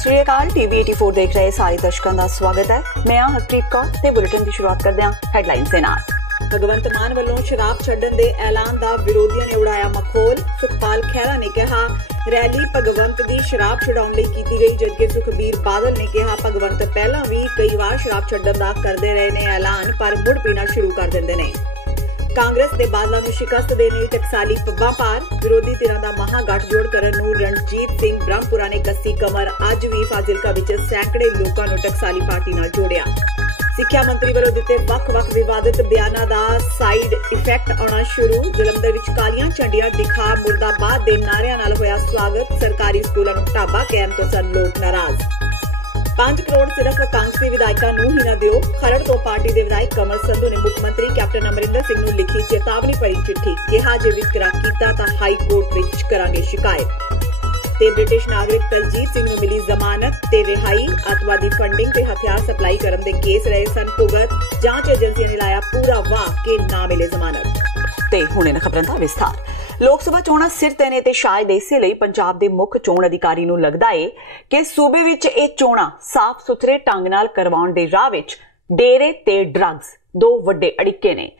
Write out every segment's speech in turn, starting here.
सत श्री अकाल। टीवी 84 देख रहे सारे दर्शकों का स्वागत है। मैं हरप्रीत कौर ते बुलेटिन की शुरुआत करते हैं हेडलाइंस के नाल। भगवंत मान वालों शराब छड्डण दे ऐलान दा विरोधियों ने उड़ाया मखौल। सुखपाल खैरा ने कहा रैली भगवंत दी शराब छुड़ाउण लई कीती गई, जबकि सुखबीर बादल ने कहा भगवंत पहलां भी कई बार शराब छड्डण दा करदे रहे ने ऐलान, पर मुड़ पीना शुरू कर दिंदे ने। कांग्रेस ने बादलों को शिकस्त देने टकसाली पब्बा पार। विरोधी धिरां दा महागठजोड़ करन नूं रणजीत सिंह ब्रह्मपुरा ने कसी कमर। अज भी फाजिलका विच सैकड़े लोकां नूं टकसाली पार्टी नाल जोड़िया। सिक्ख्या मंत्री वालों दिते वख-वख विवादित बयानां दा साइड इफैक्ट आना शुरू। जलंधर विच कालियां झंडियां दिखा मुर्दाबाद दे नारिਆਂ नाल होया स्वागत। सरकारी स्कूलों नूं ढाबा कहण तो सन लोक नाराज। 5 करोड़ सिर्फ कांग्रेसी विधायकों नूं ही ना दिओ। खरड़ तो पार्टी के विधायक कमल संधू ने मुख्यमंत्री कैप्टन अमरिंदर सिंह नूं लिखी चेतावनी भरी चिट्ठी। कहा जे वितकरा कीता तां हाई कोर्ट विच करांगे शिकायत। ते ब्रिटिश नागरिक दलजीत सिंह नूं मिली जमानत ते रिहाई। अतवादी फंडिंग ते हथियार सप्लाई करन दे केस रहे सन भुगत। जांच एजेंसियां ने लाया पूरा वाह के ना मिले जमानत। ते हुणे खबरां दा विस्तार। लोक सभा चोणां सिर ते ने ते शायद इसे लई पंजाब दे मुख चोण अधिकारी नूं लगदा है कि सूबे विच इह चोणां साफ सुथरे ढंग नाल करवाउण दे राह विच डेरे ते ड्रग्स दो वड्डे अड़िके ने।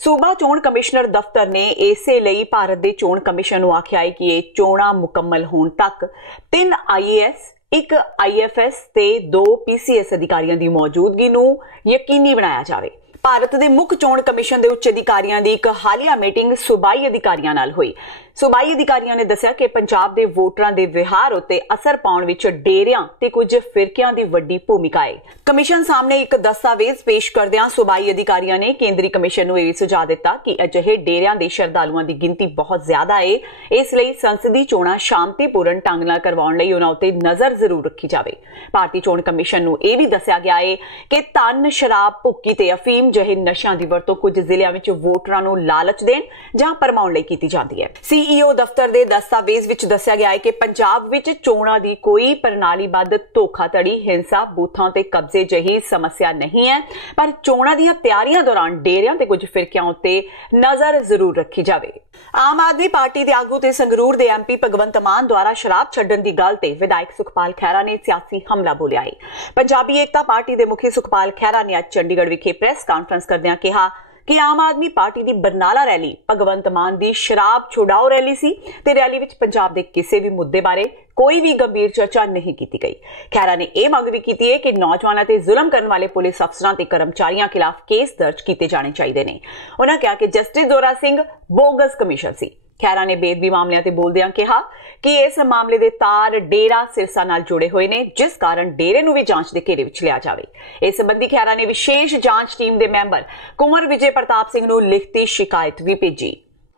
सूबा चोण कमिश्नर दफ्तर ने इसे लई भारत दे चोण कमिशन नूं आखिआ है कि इह चोणां मुकम्मल होण तक 3 IAS 1 IFS ते 2 PCS अधिकारियों की मौजूदगी नूं यकीनी बनाया जावे। भारत दे मुख चोण कमिशन दे उच्च अधिकारियों की एक हालिया मीटिंग सूबाई अधिकारियों नाल हुई। सूबाई अधिकारियों ने दस्सिया कि पंजाब दे वोटरां दे विहार उत्ते असर पाउण विच डेरियां ते कुछ फिरकियां दी वड्डी भूमिका है। कमिशन सामने एक दस्तावेज पेश करदिआं सूबाई अधिकारियों ने केंद्री कमिशन नूं इह सुझाव दिता कि अजिहे डेरियां दे शरधालुआं दी गिनती बहुत ज्यादा है, इसलिए संसदी चोणां शांतिपूर्ण ढंग नाल करवाउण लई उन्हां उत्ते नज़र जरूर रखी जावे। भारतीय चोण कमिशन नूं इह भी दस्सिया गया है कि धन, शराब, भुक्की ते अफीम ਜਿਹੇ नशिਆਂ ਦੀ ਵਰਤੋਂ ਕੁਝ ਜ਼ਿਲ੍ਹਿਆਂ ਵਿੱਚ ਵੋਟਰਾਂ ਨੂੰ ਲਾਲਚ ਦੇਣ ਜਾਂ ਭਰਮਾਉਣ ਲਈ ਕੀਤੀ ਜਾਂਦੀ ਹੈ। CEO ਦਫ਼ਤਰ ਦੇ ਦਸਤਾਵੇਜ਼ ਵਿੱਚ ਦੱਸਿਆ ਗਿਆ ਹੈ ਕਿ ਪੰਜਾਬ ਵਿੱਚ ਚੋਣਾਂ ਦੀ ਕੋਈ ਪ੍ਰਣਾਲੀਬੱਧ ਧੋਖਾਧੜੀ, ਹਿੰਸਾ, ਬੂਥਾਂ ਤੇ ਕਬਜ਼ੇ ਜਿਹੀ ਸਮੱਸਿਆ ਨਹੀਂ ਹੈ, ਪਰ ਚੋਣਾਂ ਦੀਆਂ ਤਿਆਰੀਆਂ ਦੌਰਾਨ ਡੇਰਿਆਂ ਤੇ ਕੁਝ ਫਿਰਕਿਆਂ ਉੱਤੇ ਨਜ਼ਰ ਜ਼ਰੂਰ ਰੱਖੀ ਜਾਵੇ। ਆਮ ਆਦਮੀ ਪਾਰਟੀ ਦੇ ਆਗੂ ਤੇ ਸੰਗਰੂਰ ਦੇ MP ਭਗਵੰਤ ਮਾਨ ਦੁਆਰਾ ਸ਼ਰਾਬ ਛੱਡਣ ਦੀ ਗੱਲ ਤੇ ਵਿਧਾਇਕ ਸੁਖਪਾਲ ਖਹਿਰਾ ਨੇ ਸਿਆਸੀ ਹਮਲਾ ਬੋਲਿਆ ਹੈ। ਪੰਜਾਬੀ ਏਕਤਾ ਪਾਰਟੀ ਦੇ ਮੁਖੀ ਸੁਖਪਾਲ ਖਹਿਰਾ ਨੇ ਅੱਜ ਚੰਡੀਗੜ੍ਹ ਵਿਖੇ ਪ੍ਰੈਸ ਕਾਨਫਰੰਸ करदियां कहा कि आम आदमी पार्टी की बरनाला रैली भगवंत मान की शराब छुड़ाओ रैली सी ते रैली विच पंजाब दे किसी भी मुद्दे बारे कोई भी गंभीर चर्चा नहीं की गई। खैरा ने यह मंग भी की है कि नौजवानों ते जुल्म करने वाले पुलिस अफसरां ते कर्मचारियों खिलाफ केस दर्ज किए जाने चाहिए ने। उन्होंने कहा कि जस्टिस जोरा सिंह बोगस कमीशन सी। खैरा ने बेदबी मामलों ते बोलदिआं कहा कि इस मामले दे तार डेरा सिरसा नाल जुड़े हुए ने, जिस कारण डेरे नूं भी जांच दे घेरे विच लिया जावे। इस संबंधी खैरा ने विशेष जांच टीम दे मैंबर कुंवर विजय प्रताप सिंह नूं लिखती शिकायत भी भेजी।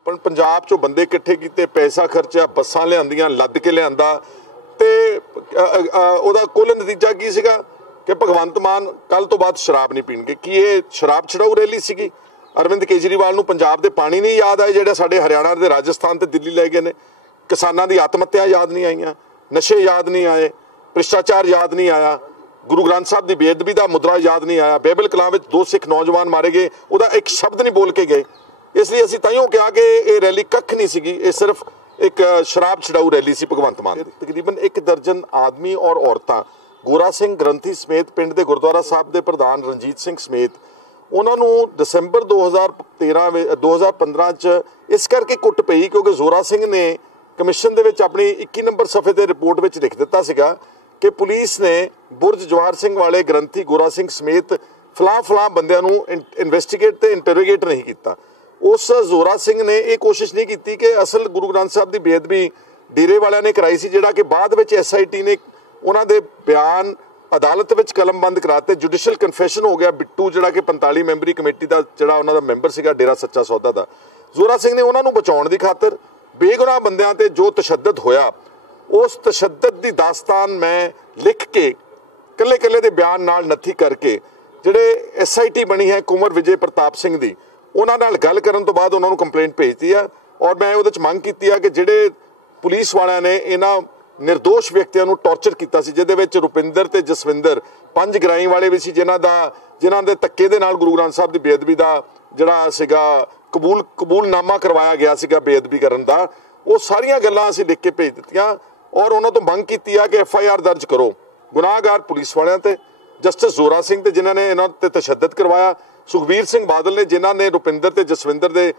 पंजाब चों बंदे इकट्ठे कीते, पैसा खर्चा, बसां लिआंदियां, लद के लिआंदा ते ओहदा कुल नतीजा की सीगा कि भगवंत मान कल तो बाद शराब नहीं पीणगे। कि ये शराब छड़ाऊ रैली सीगी? अरविंद केजरीवाल नूं पंजाब दे पानी नहीं याद आए जिहड़े साडे हरियाणा ते राजस्थान ते दिल्ली ले गए ने? किसानां दी आत्म हत्या याद नहीं आईयां, नशे याद नहीं आए, भ्रिष्टाचार याद नहीं आया, गुरु ग्रंथ साहब की बेअदबी का मुद्दा याद नहीं आया, बेबल कलां विच 2 सिख नौजवान मारे गए, उहदा एक शब्द नहीं बोल के गए। इसलिए असीं ताईयों कहा कि ये रैली कख नहीं सीगी, ये सिर्फ एक शराब छड़ाऊ रैली सी भगवंत मान दी। तकरीबन 1 दर्जन आदमी और औरतां गोरा सिंह ग्रंथी समेत पिंड के गुरुद्वारा साहब के प्रधान रणजीत सिंह समेत उन्होंने दसंबर 2015 च इस करके कुट पई क्योंकि जोरा सिंह ने कमिशन दे विच अपनी 21 नंबर सफ़े ते रिपोर्ट विच लिख दिता सीगा कि पुलिस ने बुरज जवाहर सिंह वाले ग्रंथी गोरा सिंह समेत फलां बंदियां नूं इन्वेस्टिगेट ते इंटरोगेट नहीं किया। उस जोरा सिंह ने यह कोशिश नहीं की कि असल गुरु ग्रंथ साहब की बेअदबी डेरे वालियां ने कराई सी, जिहड़ा कि बाद विच SIT ने उन्हां दे बयान अदालत विच कलमबंद कराते। जुडिशल कन्फेशन हो गया। बिट्टू जिहड़ा कि 45 मैंबरी कमेटी का जिहड़ा उन्हां दा मैंबर सीगा डेरा सच्चा सौदा दा, जोरा सिंह ने उन्हां नूं बचाउण दी खातर बेगुनाह बंदियां ते जो तशद्दद होया उस तशद्दद दी दास्तान मैं लिख के कल्ले कल्ले दे बयान नाल नथी करके जिहड़े SIT बनी है कुंवर विजय प्रताप सिंह दी उन्हां नाल गल करन तो बाद उन्हां नूं कंप्लेंट भेजती है। और मैं उहदे च मंग कीती है कि जिहड़े पुलिस वालियां ने इन्हां निर्दोष व्यक्तियों को टॉर्चर किया, जिहदे विच रुपिंदर ते जसविंदर 5 गराई वाले भी सी, जिन्हां दे धक्के दे नाल गुरु ग्रंथ साहब की बेअदबी का जिहड़ा सीगा कबूलनामा करवाया गया सीगा बेअदबी करन दा, वो सारियां गल्लां असीं लिख के भेज दित्तियां। ਔਰ ਉਹਨਾਂ ਤੋਂ ਮੰਗ ਕੀਤੀ ਆ ਕਿ FIR ਦਰਜ ਕਰੋ ਗੁਨਾਹਗਾਰ ਪੁਲਿਸ ਵਾਲਿਆਂ ਤੇ, ਜਸਟਿਸ ਜ਼ੋਰਾ ਸਿੰਘ ਤੇ ਜਿਨ੍ਹਾਂ ਨੇ ਇਹਨਾਂ ਤੇ ਤਸ਼ੱਦਦ ਕਰਵਾਇਆ, ਸੁਖਬੀਰ ਸਿੰਘ ਬਾਦਲ ਨੇ ਜਿਨ੍ਹਾਂ ਨੇ ਰੁਪਿੰਦਰ ਤੇ ਜਸਵਿੰਦਰ ਦੇ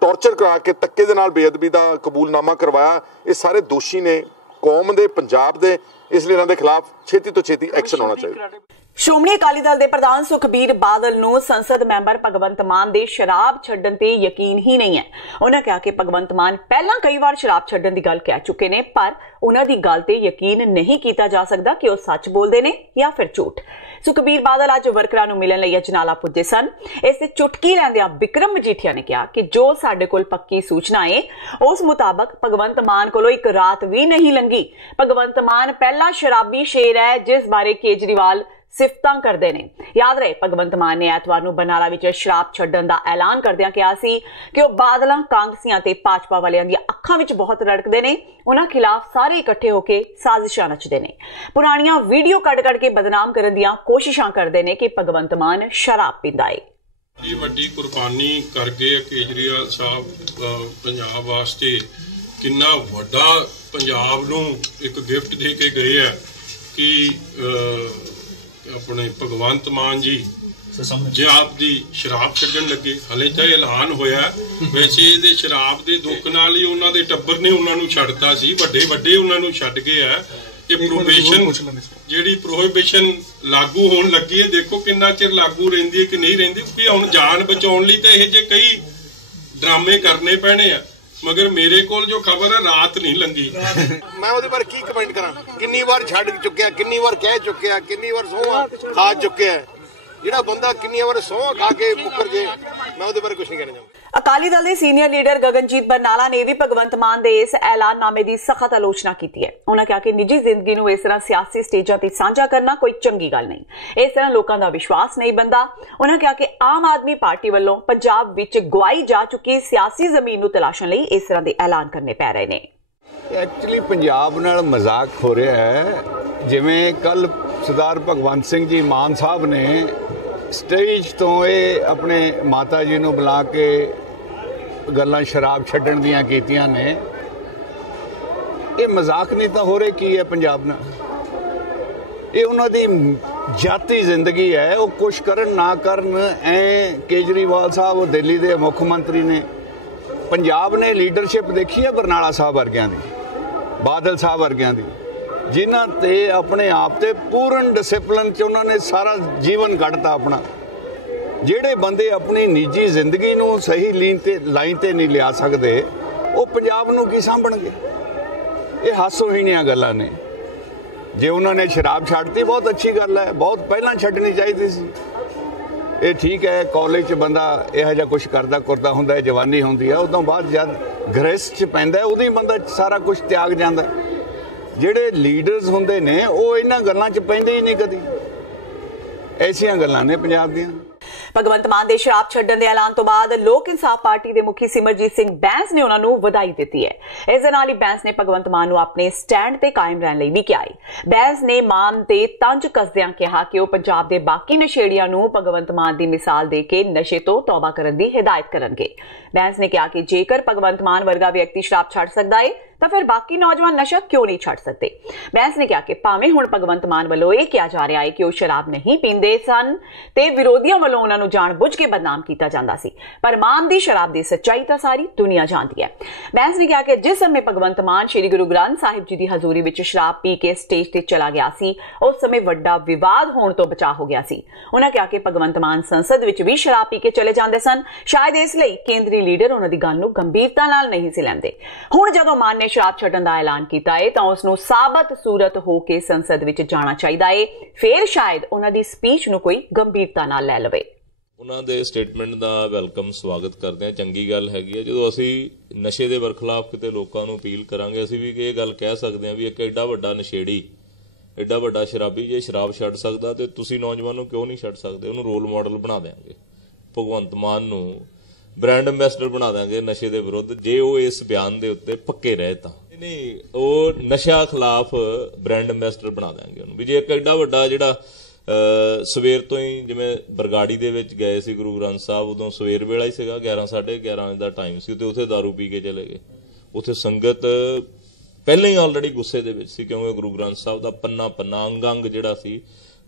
ਟੌਰਚਰ ਕਰਾ ਕੇ ਧੱਕੇ ਦੇ ਨਾਲ ਬੇਅਦਬੀ ਦਾ ਕਬੂਲਨਾਮਾ ਕਰਵਾਇਆ। ਇਹ ਸਾਰੇ ਦੋਸ਼ੀ ਨੇ ਕੌਮ ਦੇ, ਪੰਜਾਬ ਦੇ, ਇਸ ਲਈ ਇਹਨਾਂ ਦੇ ਖਿਲਾਫ ਛੇਤੀ ਤੋਂ ਛੇਤੀ ਐਕਸ਼ਨ ਹੋਣਾ ਚਾਹੀਦਾ। ਸ਼੍ਰੋਮਣੀ ਅਕਾਲੀ ਦਲ ਦੇ ਪ੍ਰਧਾਨ ਸੁਖਬੀਰ ਬਾਦਲ ਨੂੰ ਸੰਸਦ ਮੈਂਬਰ ਭਗਵੰਤ ਮਾਨ ਦੇ ਸ਼ਰਾਬ ਛੱਡਣ ਤੇ ਯਕੀਨ ਹੀ ਨਹੀਂ ਹੈ। ਉਹਨਾਂ ਕਿਹਾ ਕਿ ਭਗਵੰਤ ਮਾਨ ਪਹਿਲਾਂ ਕਈ ਵਾਰ ਸ਼ਰਾਬ ਛੱਡਣ ਦੀ ਗੱਲ ਕਹਿ ਚੁੱਕੇ ਨੇ, ਪਰ ਉਹਨਾਂ ਦੀ ਗੱਲ ਤੇ ਯਕੀਨ ਨਹੀਂ ਕੀਤਾ ਜਾ ਸਕਦਾ ਕਿ ਉਹ ਸੱਚ ਬੋਲਦੇ ਨੇ ਜਾਂ ਫਿਰ ਝੂਠ। ਸੁਖਬੀਰ ਬਾਦਲ ਅੱਜ ਵਰਕਰਾਂ ਨੂੰ ਮਿਲਣ ਲਈ ਅਜਨਾਲਾ ਪੁੱਜੇ ਸਨ। ਇਸ ਤੇ ਚੁਟਕੀ ਲੈਂਦਿਆਂ ਬਿਕਰਮ ਮਜੀਠੀਆ ਨੇ ਕਿਹਾ ਕਿ ਜੋ ਸਾਡੇ ਕੋਲ ਪੱਕੀ ਸੂਚਨਾ ਹੈ ਉਸ ਮੁਤਾਬਕ ਭਗਵੰਤ ਮਾਨ ਕੋਲੋਂ ਇੱਕ ਰਾਤ ਵੀ ਨਹੀਂ ਲੰਘੀ। ਭਗਵੰਤ ਮਾਨ ਪਹਿਲਾ ਸ਼ਰਾਬੀ ਸ਼ੇਰ ਹੈ ਜਿਸ ਬਾਰੇ ਕੇਜਰੀਵਾਲ ਸਿਫਤਾਂ ਕਰਦੇ ਨੇ। ਯਾਦ ਰਹੇ ਭਗਵੰਤ ਮਾਨ ਨੇ ਐਤਵਾਰ ਨੂੰ ਬਰਨਾਲਾ ਵਿੱਚ ਸ਼ਰਾਬ ਛੱਡਣ ਦਾ ਐਲਾਨ ਕਰਦਿਆਂ ਕਿਹਾ ਸੀ ਕਿ ਉਹ ਬਾਦਲਾਂ, ਕਾਂਗਰਸੀਆਂ ਤੇ ਭਾਜਪਾ ਵਾਲਿਆਂ ਦੀਆਂ ਅੱਖਾਂ ਵਿੱਚ ਬਹੁਤ ਰੜਕਦੇ ਨੇ। ਉਹਨਾਂ ਖਿਲਾਫ ਸਾਰੇ ਇਕੱਠੇ ਹੋ ਕੇ ਸਾਜ਼ਿਸ਼ਾਂ ਰਚਦੇ ਨੇ, ਪੁਰਾਣੀਆਂ ਵੀਡੀਓ ਕੱਢ ਕੇ ਬਦਨਾਮ ਕਰਨ ਦੀਆਂ ਕੋਸ਼ਿਸ਼ਾਂ ਕਰਦੇ ਨੇ ਕਿ ਭਗਵੰਤ ਮਾਨ ਸ਼ਰਾਬ ਪੀਂਦਾ ਏ। ਇਹ ਵੱਡੀ ਕੁਰਬਾਨੀ ਕਰ ਗਏ ਕੇਜਰੀਵਾਲ ਸਾਹਿਬ ਪੰਜਾਬ ਵਾਸਤੇ। ਕਿੰਨਾ ਵੱਡਾ ਪੰਜਾਬ ਨੂੰ ਇੱਕ ਗਿਫਟ ਦੇ ਕੇ ਗਏ ਆ ਕਿ अपने भगवंत मान जी जे आप दी शराब छड्डण लगे। हले तो ऐलान होया, वैसे ये शराब के दुख नाल ही उन्हां दे टब्बर ने उन्हां नूं छड्डता सी, वड्डे वड्डे उन्हां नूं छड्ड गए है। ये प्रोहिबिशन जिहड़ी प्रोहिबिशन लागू होण लगी है, देखो किन्ना चिर लागू रहिंदी है कि नहीं रहिंदी, क्योंकि हुण जान बचाउण लई तां इह जे कई ड्रामे करने पैणे आ। मगर मेरे को जो खबर है रात नहीं लंघी। मैं ਉਹਦੇ ਬਾਰੇ ਕੀ ਕਮੈਂਟ ਕਰਾਂ? ਕਿੰਨੀ ਵਾਰ ਛੱਡ ਚੁੱਕਿਆ, ਕਿੰਨੀ ਵਾਰ ਕਹਿ ਚੁੱਕਿਆ, ਕਿੰਨੀ ਵਾਰ ਸੋਹਾਂ ਖਾ ਚੁੱਕਿਆ। ਜਿਹੜਾ ਬੰਦਾ ਕਿੰਨੀ ਵਾਰ ਸੋਹਾਂ ਖਾ ਕੇ ਮੁੱਕਰ ਜੇ, ਮੈਂ ਉਹਦੇ ਬਾਰੇ ਕੁਝ ਨਹੀਂ ਕਹਿਣਾ ਚਾਹੁੰਦਾ। ਅਕਾਲੀ ਦਲ ਦੇ ਸੀਨੀਅਰ ਲੀਡਰ ਗਗਨਜੀਤ ਬਰਨਾਲਾ ਨੇ ਵੀ ਭਗਵੰਤ ਮਾਨ ਦੇ ਇਸ ਐਲਾਨਨਾਮੇ ਦੀ ਸਖਤ ਆਲੋਚਨਾ ਕੀਤੀ ਹੈ। ਉਹਨਾਂ ਕਿਹਾ ਕਿ ਨਿੱਜੀ ਜ਼ਿੰਦਗੀ ਨੂੰ ਇਸ ਤਰ੍ਹਾਂ ਸਿਆਸੀ ਸਟੇਜਾਂ ਤੇ ਸਾਂਝਾ ਕਰਨਾ ਕੋਈ ਚੰਗੀ ਗੱਲ ਨਹੀਂ, ਇਸ ਤਰ੍ਹਾਂ ਲੋਕਾਂ ਦਾ ਵਿਸ਼ਵਾਸ ਨਹੀਂ ਬਣਦਾ। ਉਹਨਾਂ ਕਿਹਾ ਕਿ ਆਮ ਆਦਮੀ ਪਾਰਟੀ ਵੱਲੋਂ ਪੰਜਾਬ ਵਿੱਚ ਗਵਾਈ ਜਾ ਚੁੱਕੀ ਸਿਆਸੀ ਜ਼ਮੀਨ ਨੂੰ ਤਲਾਸ਼ਣ ਲਈ ਇਸ ਤਰ੍ਹਾਂ ਦੇ ਐਲਾਨ ਕਰਨੇ ਪੈ ਰਹੇ ਨੇ। ਐਕਚੁਅਲੀ ਪੰਜਾਬ ਨਾਲ ਮਜ਼ਾਕ ਹੋ ਰਿਹਾ ਹੈ। ਜਿਵੇਂ ਕੱਲ ਸਰਦਾਰ ਭਗਵੰਤ ਸਿੰਘ ਜੀ ਮਾਨ ਸਾਹਿਬ ਨੇ ਸਟੇਜ ਤੋਂ ਇਹ ਆਪਣੇ ਮਾਤਾ ਜੀ ਨੂੰ ਬੁਲਾ ਕੇ ਗੱਲਾਂ ਸ਼ਰਾਬ ਛੱਡਣ ਦੀਆਂ ਕੀਤੀਆਂ ਨੇ। ਇਹ ਮਜ਼ਾਕ ਨਹੀਂ ਤਾਂ ਹੋ ਰਿਹਾ ਕੀ ਹੈ ਪੰਜਾਬ ਨਾਲ? ਇਹ ਉਹਨਾਂ ਦੀ ਜਾਤੀ ਜ਼ਿੰਦਗੀ ਹੈ, ਉਹ ਕੁਛ ਕਰਨ ਨਾ ਕਰਨ। ਐ ਕੇਜਰੀਵਾਲ ਸਾਹਿਬ ਉਹ ਦਿੱਲੀ ਦੇ ਮੁੱਖ ਮੰਤਰੀ ਨੇ, ਪੰਜਾਬ ਨੇ ਲੀਡਰਸ਼ਿਪ ਦੇਖੀ ਹੈ ਬਰਨਾਲਾ ਸਾਹਿਬ ਵਰਗਿਆਂ ਦੀ, ਬਾਦਲ ਸਾਹਿਬ ਵਰਗਿਆਂ ਦੀ, ਜਿਨ੍ਹਾਂ ਤੇ ਆਪਣੇ ਆਪ ਤੇ ਪੂਰਨ ਡਿਸਪਲਿਨ 'ਚ ਉਹਨਾਂ ਨੇ ਸਾਰਾ ਜੀਵਨ ਕੱਢਤਾ ਆਪਣਾ। ਜਿਹੜੇ ਬੰਦੇ ਆਪਣੀ ਨਿੱਜੀ ਜ਼ਿੰਦਗੀ ਨੂੰ ਸਹੀ ਲਾਈਨ ਤੇ ਨਹੀਂ ਲਿਆ ਸਕਦੇ, ਉਹ ਪੰਜਾਬ ਨੂੰ ਕੀ ਸਾਂਭਣਗੇ? ਇਹ ਹਾਸੋਹੀਣੀਆਂ ਗੱਲਾਂ ਨੇ। ਜੇ ਉਹਨਾਂ ਨੇ ਸ਼ਰਾਬ ਛੱਡਤੀ ਬਹੁਤ ਅੱਛੀ ਗੱਲ ਹੈ, ਬਹੁਤ ਪਹਿਲਾਂ ਛੱਡਣੀ ਚਾਹੀਦੀ ਸੀ। ਇਹ ਠੀਕ ਹੈ, ਕਾਲਜ 'ਚ ਬੰਦਾ ਇਹੋ ਜਿਹਾ ਕੁਛ ਕਰਦਾ ਹੁੰਦਾ, ਜਵਾਨੀ ਹੁੰਦੀ ਹੈ, ਉਦੋਂ ਬਾਅਦ ਜਦ ਗ੍ਰੈਸ 'ਚ ਪੈਂਦਾ ਉਦੋਂ ਹੀ ਬੰਦਾ ਸਾਰਾ ਕੁਛ ਤਿਆਗ ਜਾਂਦਾ। ਜਿਹੜੇ ਲੀਡਰਸ ਹੁੰਦੇ ਨੇ ਉਹ ਇਹਨਾਂ ਗੱਲਾਂ 'ਚ ਪੈਂਦੇ ਹੀ ਨਹੀਂ ਕਦੀ। ਐਸੀਆਂ ਗੱਲਾਂ ਨੇ ਪੰਜਾਬ ਦੀਆਂ। ਭਗਵੰਤ ਮਾਨ ਦੇ ਸ਼ਰਾਬ ਛੱਡਣ ਦੇ ਐਲਾਨ ਤੋਂ ਬਾਅਦ ਲੋਕ ਇਨਸਾਫ ਪਾਰਟੀ ਦੇ ਮੁਖੀ ਸਿਮਰਜੀਤ ਸਿੰਘ ਬੈਂਸ ਨੇ ਉਹਨਾਂ ਨੂੰ ਵਧਾਈ ਦਿੱਤੀ ਹੈ। ਇਸ ਦੇ ਨਾਲ ਹੀ ਬੈਂਸ ਨੇ ਭਗਵੰਤ ਮਾਨ ਨੂੰ ਆਪਣੇ ਸਟੈਂਡ ਤੇ ਕਾਇਮ ਰਹਿਣ ਲਈ ਵੀ ਕਿਹਾ ਹੈ। ਬੈਂਸ ਨੇ ਮਾਨ ਤੇ ਤੰਜ ਕੱਸਦਿਆਂ ਕਿਹਾ ਕਿ ਉਹ ਪੰਜਾਬ ਦੇ ਬਾਕੀ ਨਸ਼ੇੜੀਆਂ ਨੂੰ ਭਗਵੰਤ ਮਾਨ ਦੀ ਮਿਸਾਲ ਦੇ ਕੇ ਨਸ਼ੇ ਤੋਂ ਤੌਬਾ ਕਰਨ ਦੀ ਹਿਦਾਇਤ ਕਰਨਗੇ। ਬੈਂਸ ਨੇ ਕਿਹਾ ਕਿ ਜੇਕਰ ਭਗਵੰਤ ਮਾਨ ਵਰਗਾ ਵਿਅਕਤੀ ਸ਼ਰਾਬ ਛੱਡ ਸਕਦਾ ਹੈ ਤਾਂ ਫਿਰ ਬਾਕੀ ਨੌਜਵਾਨ ਨਸ਼ਾ ਕਿਉਂ ਨਹੀਂ ਛੱਡ ਸਕਦੇ। ਬੈਂਸ ਨੇ ਕਿਹਾ ਕਿ ਭਾਵੇਂ ਹੁਣ ਭਗਵੰਤ ਮਾਨ ਵੱਲੋਂ ਇਹ ਕਿਹਾ ਜਾ ਰਿਹਾ ਹੈ ਕਿ ਉਹ ਸ਼ਰਾਬ ਨਹੀਂ ਪੀਂਦੇ ਸਨ ਤੇ ਵਿਰੋਧੀਆਂ ਵੱਲੋਂ ਉਹਨਾਂ ਨੂੰ ਜਾਣ-ਬੁੱਝ ਕੇ ਬਦਨਾਮ ਕੀਤਾ ਜਾਂਦਾ ਸੀ, ਪਰ ਮਾਨ ਦੀ ਸ਼ਰਾਬ ਦੀ ਸੱਚਾਈ ਤਾਂ ਸਾਰੀ ਦੁਨੀਆ ਜਾਣਦੀ ਹੈ। ਬੈਂਸ ਨੇ ਕਿਹਾ ਕਿ ਜਿਸ ਸਮੇਂ ਭਗਵੰਤ ਮਾਨ ਸ਼੍ਰੀ ਗੁਰੂ ਗ੍ਰੰਥ ਸਾਹਿਬ ਜੀ ਦੀ ਹਜ਼ੂਰੀ ਵਿੱਚ ਸ਼ਰਾਬ ਪੀ ਕੇ ਸਟੇਜ ਤੇ ਚਲਾ ਗਿਆ ਸੀ, ਉਸ ਸਮੇਂ ਵੱਡਾ ਵਿਵਾਦ ਹੋਣ ਤੋਂ ਬਚਾ ਹੋ ਗਿਆ ਸੀ। ਉਹਨਾਂ ਕਿਹਾ ਕਿ ਭਗਵੰਤ ਮਾਨ ਸੰਸਦ ਵਿੱਚ ਵੀ ਸ਼ਰਾਬ ਪੀ ਕੇ ਚਲੇ ਜਾਂਦੇ ਸਨ, ਸ਼ਾਇਦ ਇਸ ਲਈ ਕੇਂਦਰੀ ਲੀਡਰ ਉਹਨਾਂ ਦੀ ਗੱਲ ਨੂੰ ਗੰਭੀਰਤਾ ਨਾਲ ਨਹੀਂ ਸੀ ਲੈਂਦੇ। ਹੁਣ ਜਦੋਂ ਮਾਨ ਨੇ ਸ਼ਰਾਬ ਛੱਡਣ ਦਾ ਐਲਾਨ ਕੀਤਾ ਹੈ ਤਾਂ ਉਸ ਨੂੰ ਸਾਬਤ ਸੂਰਤ ਹੋ ਕੇ ਸੰਸਦ ਵਿੱਚ ਜਾਣਾ ਚਾਹੀਦਾ ਹੈ, ਫਿਰ ਸ਼ਾਇਦ ਉਹਨਾਂ ਦੀ ਸਪੀਚ ਨੂੰ ਕੋਈ ਗੰਭੀਰਤਾ ਨਾਲ ਲੈ ਲਵੇ। ਉਹਨਾਂ ਦੇ ਸਟੇਟਮੈਂਟ ਦਾ ਵੈਲਕਮ ਸਵਾਗਤ ਕਰਦੇ ਹਾਂ। ਚੰਗੀ ਗੱਲ ਹੈਗੀ ਹੈ ਜਦੋਂ ਅਸੀਂ ਨਸ਼ੇ ਦੇ ਬਰਖਲਾਫ ਕਿਤੇ ਲੋਕਾਂ ਨੂੰ ਅਪੀਲ ਕਰਾਂਗੇ, ਅਸੀਂ ਵੀ ਇਹ ਗੱਲ ਕਹਿ ਸਕਦੇ ਹਾਂ ਵੀ ਇੱਕ ਐਡਾ ਵੱਡਾ ਨਸ਼ੇੜੀ, ਐਡਾ ਵੱਡਾ ਸ਼ਰਾਬੀ ਜੇ ਸ਼ਰਾਬ ਛੱਡ ਸਕਦਾ ਤੇ ਤੁਸੀਂ ਨੌਜਵਾਨ ਨੂੰ ਕਿਉਂ ਨਹੀਂ ਛੱਡ ਸਕਦੇ? ਉਹਨੂੰ ਰੋਲ ਮਾਡਲ ਬਣਾ ਦਿਆਂਗੇ। ਭਗਵੰਤ ਮਾਨ ਨੂੰ ਬ੍ਰਾਂਡ ਐਂਬੈਸਡਰ ਬਣਾ ਦਾਂਗੇ ਨਸ਼ੇ ਦੇ ਵਿਰੁੱਧ, ਜੇ ਉਹ ਇਸ ਬਿਆਨ ਦੇ ਉੱਤੇ ਪੱਕੇ ਰਹੇ ਤਾਂ। ਨਹੀਂ, ਉਹ ਨਸ਼ਾ ਖਿਲਾਫ ਬ੍ਰਾਂਡ ਐਂਬੈਸਡਰ ਬਣਾ ਦਾਂਗੇ ਉਹਨੂੰ। ਵੀ ਜੇ ਇੱਕ ਐਡਾ ਵੱਡਾ ਜਿਹੜਾ ਸਵੇਰ ਤੋਂ ਹੀ, ਜਿਵੇਂ ਬਰਗਾੜੀ ਦੇ ਵਿੱਚ ਗਏ ਸੀ ਗੁਰੂ ਗ੍ਰੰਥ ਸਾਹਿਬ, ਉਦੋਂ ਸਵੇਰ ਵੇਲਾ ਹੀ ਸੀਗਾ, 11 ਸਾਢੇ 11 ਦਾ ਟਾਈਮ ਸੀ, ਤੇ ਉੱਥੇ ਦਾਰੂ ਪੀ ਕੇ ਚਲੇ ਗਏ। ਉੱਥੇ ਸੰਗਤ ਪਹਿਲਾਂ ਹੀ ਆਲਰੇਡੀ ਗੁੱਸੇ ਦੇ ਵਿੱਚ ਸੀ, ਕਿਉਂਕਿ ਗੁਰੂ ਗ੍ਰੰਥ ਸਾਹਿਬ ਦਾ ਪੰਨਾ ਪੰਨਾ ਅੰਗ ਅੰਗ ਜਿਹੜਾ ਸੀ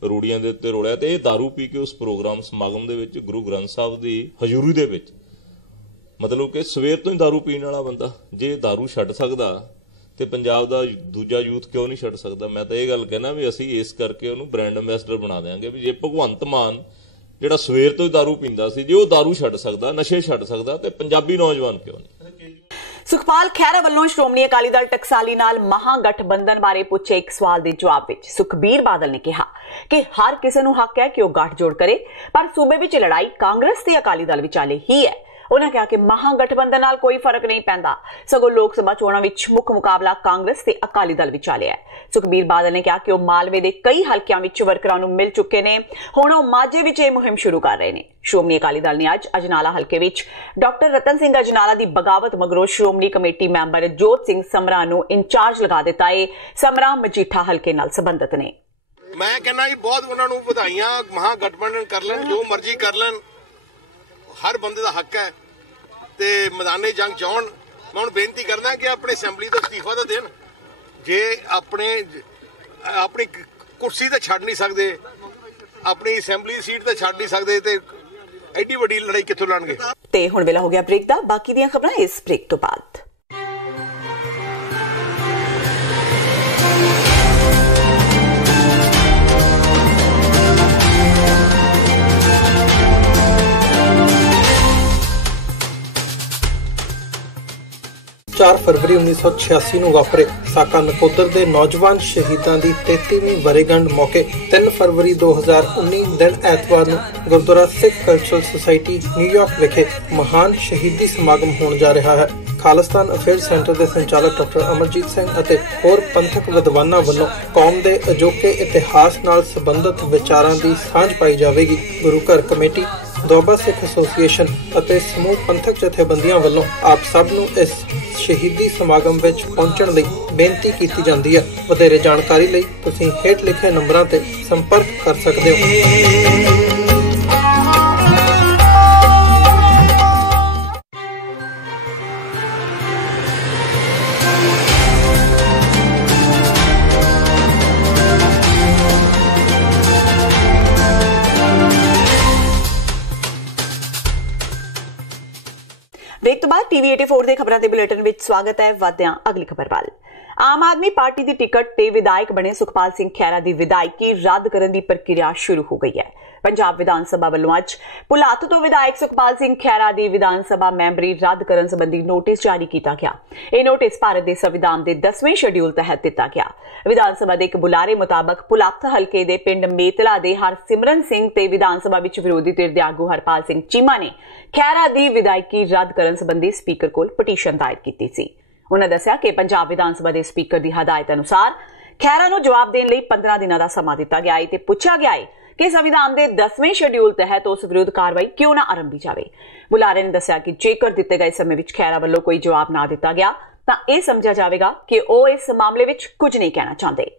ਰੂੜੀਆਂ ਦੇ ਉੱਤੇ ਰੋਲਿਆ। ਤੇ ਇਹ ਦਾਰੂ ਪੀ ਕੇ ਉਸ ਪ੍ਰੋਗਰਾਮ ਸਮਾਗਮ ਦੇ ਵਿੱਚ ਗੁਰੂ ਗ੍ਰੰਥ ਸਾਹਿਬ ਦੀ ਹਜ਼ੂਰੀ ਦੇ ਵਿੱਚ, ਮਤਲਬ ਕਿ ਸਵੇਰ ਤੋਂ ਹੀ ਦਾਰੂ ਪੀਣ ਵਾਲਾ ਬੰਦਾ ਜੇ ਦਾਰੂ ਛੱਡ ਸਕਦਾ ਤੇ ਪੰਜਾਬ ਦਾ ਦੂਜਾ ਯੂਥ ਕਿਉਂ ਨਹੀਂ ਛੱਡ ਸਕਦਾ। ਮੈਂ ਤਾਂ ਇਹ ਗੱਲ ਕਹਿਣਾ ਵੀ ਅਸੀਂ ਇਸ ਕਰਕੇ ਉਹਨੂੰ ਬ੍ਰਾਂਡ ਐਂਬੈਸਡਰ ਬਣਾ ਦਿਆਂਗੇ ਵੀ ਜੇ ਭਗਵੰਤ ਮਾਨ ਜਿਹੜਾ ਸਵੇਰ ਤੋਂ ਹੀ ਦਾਰੂ ਪੀਂਦਾ ਸੀ, ਜੇ ਉਹ ਦਾਰੂ ਛੱਡ ਸਕਦਾ, ਨਸ਼ੇ ਛੱਡ ਸਕਦਾ, ਤੇ ਪੰਜਾਬੀ ਨੌਜਵਾਨ ਕਿਉਂ ਨਹੀਂ। ਸੁਖਪਾਲ ਖਹਿਰਾ ਵੱਲੋਂ ਸ਼੍ਰੋਮਣੀ ਅਕਾਲੀ ਦਲ ਟਕਸਾਲੀ ਨਾਲ ਮਹਾਗਠਬੰਧਨ ਬਾਰੇ ਪੁੱਛੇ ਇੱਕ ਸਵਾਲ ਦੇ ਜਵਾਬ ਵਿੱਚ ਸੁਖਬੀਰ ਬਾਦਲ ਨੇ ਕਿਹਾ ਕਿ ਹਰ ਕਿਸੇ ਨੂੰ ਹੱਕ ਹੈ ਕਿ ਉਹ ਗੱਠਜੋੜ ਕਰੇ, ਪਰ ਸੂਬੇ ਵਿੱਚ ਲੜਾਈ ਕਾਂਗਰਸ ਤੇ ਅਕਾਲੀ ਦਲ ਵਿਚਾਲੇ ਹੀ ਹੈ। उन्होंने कहा कि महागठबंधन नाल कोई फर्क नहीं पैंदा, सगों लोक सभा चोणां विच मुख मुकाबला कांग्रेस ते अकाली दल विचाले है। सुखबीर बादल ने कहा कि वह मालवे दे कई हलकियां विच वर्करां नूं मिल चुके ने, हुण वह माझे विच यह मुहिम शुरू कर रहे हैं। श्रोमणी अकाली दल ने अज अजनाला हलके विच डॉक्टर रतन सिंह अजनाला दी बगावत मगरों श्रोमणी कमेटी मैंबर जोत सिंह समरा नूं इंचार्ज लगा दिता है। समरा मजीठा हलके नाल संबंधित ने। मैं कहना जी बहुत उन्हां नूं वधाइयां, महागठबंधन कर लैण, जो मर्जी कर लैण, हर बंदे दा हक है ते मैदाने जंग चाहण। मैं हुण बेनती करदा कि अपने असैंबली दा इस्तीफा तां देण, जे अपनी कुर्सी ते छड्ड नहीं सकदे, अपनी असैंबली सीट ते छड्ड नहीं सकदे, ते एडी वड्डी लड़ाई कित्थों लड़नगे। ते हुण वेला हो गया ब्रेक दा, बाकी दीयां खबरां इस ब्रेक तो बाद। फरवरी 1986 ਨੂੰ ਵਾਪਰੇ ਸਾਕਾ ਨਕੋਦਰ ਦੇ ਨੌਜਵਾਨ ਸ਼ਹੀਦਾਂ ਦੀ 33ਵੀਂ ਵਰ੍ਹੇਗੰਢ ਮੌਕੇ 3 ਫਰਵਰੀ 2019 ਦਿਨ ਐਤਵਾਰ ਨੂੰ ਗੁਰਦੁਆਰਾ ਸਿੱਖ ਕਲਚਰਲ ਸੁਸਾਇਟੀ ਨਿਊਯਾਰਕ ਵਿਖੇ ਮਹਾਨ ਸ਼ਹੀਦੀ ਸਮਾਗਮ ਹੋਣ ਜਾ ਰਿਹਾ ਹੈ। ਖਾਲਿਸਤਾਨ ਅਫੇਅਰ ਸੈਂਟਰ ਦੇ ਸੰਚਾਲਕ ਡਾਕਟਰ ਅਮਰਜੀਤ ਸਿੰਘ ਅਤੇ ਹੋਰ ਪੰਥਕ ਵਿਦਵਾਨਾਂ ਵੱਲੋਂ ਕੌਮ ਦੇ ਅਜੋਕੇ ਇਤਿਹਾਸ ਨਾਲ ਸੰਬੰਧਿਤ ਵਿਚਾਰਾਂ ਦੀ ਸਾਂਝ ਪਾਈ ਜਾਵੇਗੀ। ਗੁਰੂ ਘਰ ਕਮੇਟੀ, ਦੁਆਬਾ ਸਿੱਖ ਐਸੋਸੀਏਸ਼ਨ ਅਤੇ ਸਮੂਹ ਪੰਥਕ ਜਥੇਬੰਦੀਆਂ ਵੱਲੋਂ ਆਪ ਸਭ ਨੂੰ ਇਸ ਸ਼ਹੀਦੀ ਸਮਾਗਮ ਵਿੱਚ ਪਹੁੰਚਣ ਲਈ ਬੇਨਤੀ ਕੀਤੀ ਜਾਂਦੀ ਹੈ। ਵਧੇਰੇ ਜਾਣਕਾਰੀ ਲਈ ਤੁਸੀਂ ਹੇਠ ਲਿਖੇ ਨੰਬਰਾਂ ਤੇ ਸੰਪਰਕ ਕਰ ਸਕਦੇ ਹੋ। ब्रेक तो बाद टीवी 84 ਦੇ ਖਬਰਾਂ ਦੇ ਬੁਲੇਟਿਨ ਵਿੱਚ ਸਵਾਗਤ ਹੈ। ਵਧਦਿਆਂ ਅਗਲੀ ਖਬਰ ਵੱਲ। ਆਮ ਆਦਮੀ ਪਾਰਟੀ ਦੀ ਟਿਕਟ ਤੇ ਵਿਧਾਇਕ ਬਣੇ ਸੁਖਪਾਲ ਸਿੰਘ ਖਹਿਰਾ ਦੀ ਵਿਧਾਇਕੀ ਰੱਦ ਕਰਨ ਦੀ ਪ੍ਰਕਿਰਿਆ ਸ਼ੁਰੂ ਹੋ ਗਈ ਹੈ। ਪੰਜਾਬ ਵਿਧਾਨ ਸਭਾ ਵੱਲੋਂ ਅੱਜ ਪੁਲਾਤ ਤੋਂ ਵਿਧਾਇਕ ਸੁਖਪਾਲ ਸਿੰਘ ਖਹਿਰਾ ਦੀ ਵਿਧਾਨ ਸਭਾ ਮੈਂਬਰੀ ਰੱਦ ਕਰਨ ਸੰਬੰਧੀ ਨੋਟਿਸ ਜਾਰੀ ਕੀਤਾ ਗਿਆ। ਇਹ ਨੋਟਿਸ ਭਾਰਤ ਦੇ ਸੰਵਿਧਾਨ ਦੇ 10ਵੇਂ ਸ਼ੈਡਿਊਲ ਤਹਿਤ ਦਿੱਤਾ ਗਿਆ। ਵਿਧਾਨ ਸਭਾ ਦੇ ਇੱਕ ਬੁਲਾਰੇ ਮੁਤਾਬਕ ਪੁਲਾਤ ਹਲਕੇ ਦੇ ਪਿੰਡ ਮੇਤਲਾ ਦੇ ਹਰਸਿਮਰਨ ਸਿੰਘ ਤੇ ਵਿਧਾਨ ਸਭਾ ਵਿੱਚ ਵਿਰੋਧੀ ਧਿਰ ਦੇ ਆਗੂ ਹਰਪਾਲ ਸਿੰਘ ਚੀਮਾ ਨੇ ਖਹਿਰਾ ਦੀ ਵਿਧਾਇਕੀ ਰੱਦ ਕਰਨ ਸੰਬੰਧੀ ਸਪੀਕਰ ਕੋਲ ਪਟੀਸ਼ਨ ਦਾਇਰ ਕੀਤੀ ਸੀ। ਉਨ੍ਹਾਂ ਦੱਸਿਆ ਕਿ ਪੰਜਾਬ ਵਿਧਾਨ ਸਭਾ ਦੇ ਸਪੀਕਰ ਦੀ ਹਦਾਇਤ ਅਨੁਸਾਰ ਖਹਿਰਾ ਨੂੰ ਜਵਾਬ ਦੇਣ ਲਈ 15 ਦਿਨਾਂ ਦਾ ਸਮਾਂ ਦਿੱਤਾ ਗਿਆ ਹੈ ਤੇ ਪੁੱਛਿਆ ਗਿਆ ਹੈ ਕਿ ਸੰਵਿਧਾਨ ਦੇ 10ਵੇਂ ਸ਼ੈਡਿਊਲ ਤਹਿਤ ਉਸ ਵਿਰੁੱਧ ਕਾਰਵਾਈ ਕਿਉਂ ਨਾ ਆਰੰਭੀ ਜਾਵੇ। ਬੁਲਾਰੇ ਨੇ ਦੱਸਿਆ ਕਿ ਜੇਕਰ ਦਿੱਤੇ ਗਏ ਸਮੇਂ ਵਿੱਚ ਖਹਿਰਾ ਵੱਲੋਂ ਕੋਈ ਜਵਾਬ ਨਾ ਦਿੱਤਾ ਗਿਆ ਤਾਂ ਇਹ ਸਮਝਿਆ ਜਾਵੇਗਾ ਕਿ ਉਹ ਇਸ ਮਾਮਲੇ ਵਿੱਚ ਕੁਝ ਨਹੀਂ ਕਹਿਣਾ ਚਾਹੁੰਦੇ।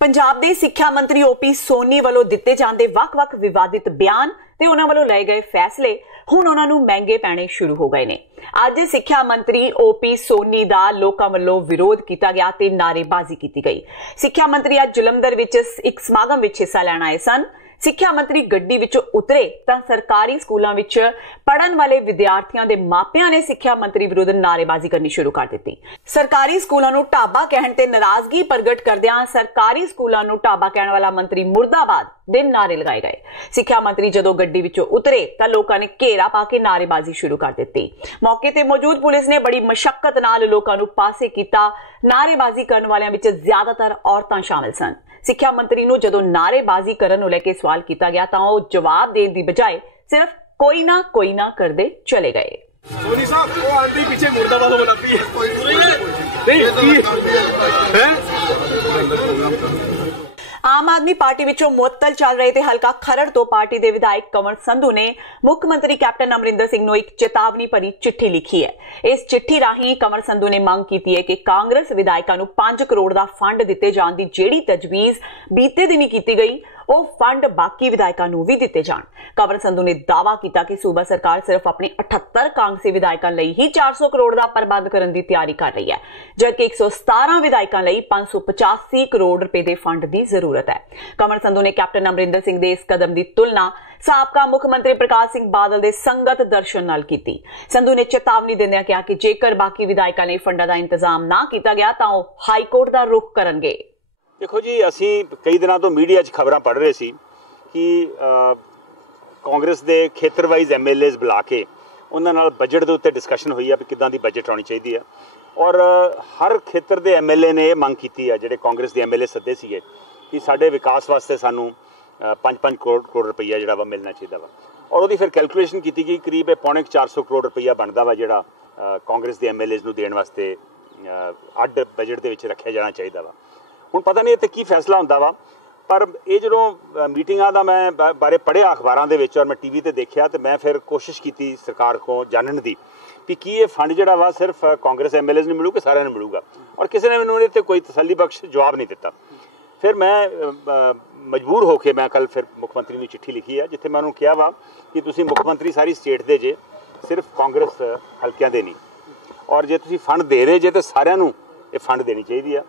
ਪੰਜਾਬ ਦੇ ਸਿੱਖਿਆ ਮੰਤਰੀ ਓਪੀ ਸੋਨੀ ਵੱਲੋਂ ਦਿੱਤੇ ਜਾਂਦੇ ਵੱਖ-ਵੱਖ ਵਿਵਾਦਿਤ ਬਿਆਨ ਤੇ ਉਹਨਾਂ ਵੱਲੋਂ ਲਏ ਗਏ ਫੈਸਲੇ ਹੁਣ ਉਹਨਾਂ ਨੂੰ ਮਹਿੰਗੇ ਪੈਣੇ ਸ਼ੁਰੂ ਹੋ ਗਏ ਨੇ। ਅੱਜ ਸਿੱਖਿਆ ਮੰਤਰੀ ਓਪੀ ਸੋਨੀ ਦਾ ਲੋਕਾਂ ਵੱਲੋਂ ਵਿਰੋਧ ਕੀਤਾ ਗਿਆ ਤੇ ਨਾਅਰੇਬਾਜ਼ੀ ਕੀਤੀ ਗਈ। ਸਿੱਖਿਆ ਮੰਤਰੀ ਅੱਜ ਜਲੰਧਰ ਵਿੱਚ ਇੱਕ ਸਮਾਗਮ ਵਿੱਚ ਹਿੱਸਾ ਲੈਣ ਆਏ ਸਨ। ਸਿੱਖਿਆ ਮੰਤਰੀ ਗੱਡੀ ਵਿੱਚੋਂ ਉਤਰੇ ਤਾਂ ਸਰਕਾਰੀ ਸਕੂਲਾਂ ਵਿੱਚ ਪੜ੍ਹਨ ਵਾਲੇ ਵਿਦਿਆਰਥੀਆਂ ਦੇ ਮਾਪਿਆਂ ਨੇ ਸਿੱਖਿਆ ਮੰਤਰੀ ਵਿਰੁੱਧ ਨਾਅਰੇਬਾਜ਼ੀ ਕਰਨੀ ਸ਼ੁਰੂ ਕਰ ਦਿੱਤੀ। ਸਰਕਾਰੀ ਸਕੂਲਾਂ ਨੂੰ ਢਾਬਾ ਕਹਿਣ ਤੇ ਨਾਰਾਜ਼ਗੀ ਪ੍ਰਗਟ ਕਰਦਿਆਂ ਸਰਕਾਰੀ ਸਕੂਲਾਂ ਨੂੰ ਢਾਬਾ ਕਹਿਣ ਵਾਲਾ ਮੰਤਰੀ ਮੁਰਦਾਬਾਦ ਦੇ ਨਾਅਰੇ ਲਗਾਏ ਗਏ। ਸਿੱਖਿਆ ਮੰਤਰੀ ਜਦੋਂ ਗੱਡੀ ਵਿੱਚੋਂ ਉਤਰੇ ਤਾਂ ਲੋਕਾਂ ਨੇ ਘੇਰਾ ਪਾ ਕੇ ਨਾਅਰੇਬਾਜ਼ੀ ਸ਼ੁਰੂ ਕਰ ਦਿੱਤੀ। ਮੌਕੇ ਤੇ ਮੌਜੂਦ ਪੁਲਿਸ ਨੇ ਬੜੀ ਮਸ਼ੱਕਤ ਨਾਲ ਲੋਕਾਂ ਨੂੰ ਪਾਸੇ ਕੀਤਾ। ਨਾਅਰੇਬਾਜ਼ੀ ਕਰਨ ਵਾਲਿਆਂ ਵਿੱਚ ਜ਼ਿਆਦਾਤਰ ਔਰਤਾਂ ਸ਼ਾਮਲ ਸਨ। ਸਿੱਖਿਆ ਮੰਤਰੀ ਨੂੰ ਜਦੋਂ ਨਾਅਰੇਬਾਜ਼ੀ ਕਰਨ ਨੂੰ ਲੈ ਕੇ ਸਵਾਲ ਕੀਤਾ ਗਿਆ ਤਾਂ ਉਹ ਜਵਾਬ ਦੇਣ ਦੀ ਬਜਾਏ ਸਿਰਫ ਕੋਈ ਨਾ ਕਰਦੇ ਚਲੇ ਗਏ। सोनी साहब वो आंटी पीछे मुर्दाबाद बनाती है ਆਮ ਆਦਮੀ ਪਾਰਟੀ ਵਿੱਚੋਂ ਮੁਅੱਤਲ ਚੱਲ ਰਹੇ ਤੇ ਹਲਕਾ ਖਰੜ ਤੋਂ ਪਾਰਟੀ ਦੇ ਵਿਧਾਇਕ ਕੰਵਰ ਸੰਧੂ ਨੇ ਮੁੱਖ ਮੰਤਰੀ ਕੈਪਟਨ ਅਮਰਿੰਦਰ ਸਿੰਘ ਨੂੰ ਇੱਕ ਚੇਤਾਵਨੀ ਭਰੀ ਚਿੱਠੀ ਲਿਖੀ ਹੈ। ਇਸ ਚਿੱਠੀ ਰਾਹੀਂ ਕੰਵਰ ਸੰਧੂ ਨੇ ਮੰਗ ਕੀਤੀ ਹੈ ਕਿ ਕਾਂਗਰਸ ਵਿਧਾਇਕਾਂ ਨੂੰ 5 ਕਰੋੜ ਦਾ ਫੰਡ ਦਿੱਤੇ ਜਾਣ ਦੀ ਜਿਹੜੀ ਤਜਵੀਜ਼ ਬੀਤੇ ਦਿਨੀ ਕੀਤੀ ਗਈ ਉਹ ਫੰਡ ਬਾਕੀ ਵਿਧਾਇਕਾਂ ਨੂੰ ਵੀ ਦਿੱਤੇ ਜਾਣ। ਕੰਵਰ ਸੰਧੂ ਨੇ ਦਾਅਵਾ ਕੀਤਾ ਕਿ ਸੂਬਾ ਸਰਕਾਰ ਸਿਰਫ ਆਪਣੇ 78 ਕਾਂਗਰਸੀ ਵਿਧਾਇਕਾਂ ਲਈ ਹੀ 400 ਕਰੋੜ ਦਾ ਪ੍ਰਬੰਧ ਕਰਨ ਦੀ ਤਿਆਰੀ ਕਰ ਰਹੀ ਹੈ, ਜਦਕਿ 117 ਵਿਧਾਇਕਾਂ ਲਈ 585 ਕਰੋੜ ਰੁਪਏ ਦੇ ਫੰਡ ਦੀ ਜ਼ਰੂਰਤ ਹੈ। ਕੰਵਰ ਸੰਧੂ ਨੇ ਕੈਪਟਨ ਅਮਰਿੰਦਰ ਸਿੰਘ ਦੇ ਇਸ ਕਦਮ ਦੀ ਤੁਲਨਾ ਸਾਬਕਾ ਮੁੱਖ ਮੰਤਰੀ ਪ੍ਰਕਾਸ਼ ਸਿੰਘ ਬਾਦਲ ਦੇ ਸੰਗਤ ਦਰਸ਼ਨ ਨਾਲ ਕੀਤੀ। ਸੰਧੂ ਨੇ ਚੇਤਾਵਨੀ ਦਿੰਦਿਆਂ ਕਿਹਾ ਕਿ ਜੇਕਰ ਬਾਕੀ ਵਿਧਾਇਕਾਂ ਲਈ ਫੰਡਾਂ ਦਾ ਇੰਤਜ਼ਾਮ ਨਾ ਕੀਤਾ ਗਿਆ ਤਾਂ ਉਹ ਹਾਈ ਕੋਰਟ ਦਾ ਰੁਖ ਕਰਨਗੇ। देखो जी, असी कई दिनों तो मीडिया खबर पढ़ रहे सी कि कांग्रेस के खेतर वाइज MLAs बुला के उन्होंने बजट के उत्ते डिस्कशन हुई है भी किदां दी बजट आनी चाहिए है और हर खेतर के MLA ने यह मंग की है, जोड़े कांग्रेस के MLA सदे सीगे कि साडे विकास वास्ते सानू 5-5 करोड़ रुपया जोड़ा वा मिलना चाहिए वा और वो फिर कैलकुलेशन की गई करीब 450 करोड़ रुपया बनता वा जोड़ा कांग्रेस के MLAs नूं देण वास्ते अड बजट के रखा जाना चाहिए वा। ਹੁਣ ਪਤਾ ਨਹੀਂ ਇੱਥੇ ਕੀ ਫੈਸਲਾ ਹੁੰਦਾ ਵਾ, ਪਰ ਇਹ ਜਦੋਂ ਮੀਟਿੰਗਾਂ ਦਾ ਮੈਂ ਬਾਰੇ ਪੜ੍ਹਿਆ ਅਖਬਾਰਾਂ ਦੇ ਵਿੱਚ ਔਰ ਮੈਂ TV ਤੇ ਦੇਖਿਆ ਤੇ ਮੈਂ ਫਿਰ ਕੋਸ਼ਿਸ਼ ਕੀਤੀ ਸਰਕਾਰ ਕੋਲ ਜਾਣਨ ਦੀ ਵੀ ਕੀ ਇਹ ਫੰਡ ਜਿਹੜਾ ਵਾ ਸਿਰਫ ਕਾਂਗਰਸ MLAs ਨੂੰ ਮਿਲੂਗਾ, ਸਾਰਿਆਂ ਨੂੰ ਮਿਲੂਗਾ, ਔਰ ਕਿਸੇ ਨੇ ਮੈਨੂੰ ਇਹਦੇ 'ਤੇ ਕੋਈ ਤਸੱਲੀ ਬਖਸ਼ ਜਵਾਬ ਨਹੀਂ ਦਿੱਤਾ। ਫਿਰ ਮੈਂ ਮਜਬੂਰ ਹੋ ਕੇ ਮੈਂ ਕੱਲ ਫਿਰ ਮੁੱਖ ਮੰਤਰੀ ਨੂੰ ਚਿੱਠੀ ਲਿਖੀ ਹੈ, ਜਿੱਥੇ ਮੈਂ ਉਹਨੂੰ ਕਿਹਾ ਵਾ ਕਿ ਤੁਸੀਂ ਮੁੱਖ ਮੰਤਰੀ ਸਾਰੀ ਸਟੇਟ ਦੇ ਜੇ, ਸਿਰਫ ਕਾਂਗਰਸ ਹਲਕਿਆਂ ਦੇ ਨਹੀਂ, ਔਰ ਜੇ ਤੁਸੀਂ ਫੰਡ ਦੇ ਰਹੇ ਜੇ ਤਾਂ ਸਾਰਿਆਂ ਨੂੰ ਇਹ ਫੰਡ ਦੇਣੀ ਚਾਹੀਦੀ ਆ।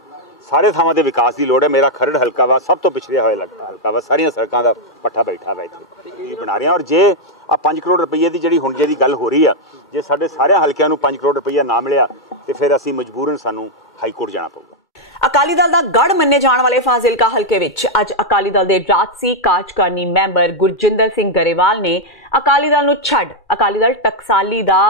ਸਾਰੇ ਥਾਵਾਂ ਦੇ ਵਿਕਾਸ ਦੀ ਲੋੜ ਹੈ। ਮੇਰਾ ਖਰੜ ਹਲਕਾ ਵਾ ਸਭ ਤੋਂ ਪਿਛੜਿਆ ਹੋਇਆ ਹਲਕਾ ਵਾ, ਸਾਰੀਆਂ ਸੜਕਾਂ ਦਾ ਪੱਠਾ ਬੈਠਾ ਵਾ ਇੱਥੇ ਇਹ ਬਣਾ ਰਹੇ ਹਾਂ। ਔਰ ਜੇ ਆ 5 ਕਰੋੜ ਰੁਪਈਏ ਦੀ ਜਿਹੜੀ ਹੁਣ ਜਿਹਦੀ ਗੱਲ ਹੋ ਰਹੀ ਆ, ਜੇ ਸਾਡੇ ਸਾਰਿਆਂ ਹਲਕਿਆਂ ਨੂੰ 5 ਕਰੋੜ ਰੁਪਈਆ ਨਾ ਮਿਲਿਆ ਤੇ ਫਿਰ ਅਸੀਂ ਮਜਬੂਰਨ ਸਾਨੂੰ ਹਾਈ ਕੋਰਟ ਜਾਣਾ ਪਊਗਾ। ਅਕਾਲੀ ਦਲ ਦਾ ਗੜ ਮੰਨੇ ਜਾਣ ਵਾਲੇ ਫਾਜ਼ਿਲਕਾ ਹਲਕੇ ਵਿੱਚ ਅੱਜ ਅਕਾਲੀ ਦਲ ਦੇ ਰਾਜਸੀ ਕਾਰਜਕਾਰਨੀ ਮੈਂਬਰ ਗੁਰਜਿੰਦਰ ਸਿੰਘ ਗਰੇਵਾਲ ਨੇ ਅਕਾਲੀ ਦਲ ਨੂੰ ਛੱਡ ਅਕਾਲੀ ਦਲ ਟਕਸਾਲੀ ਦਾ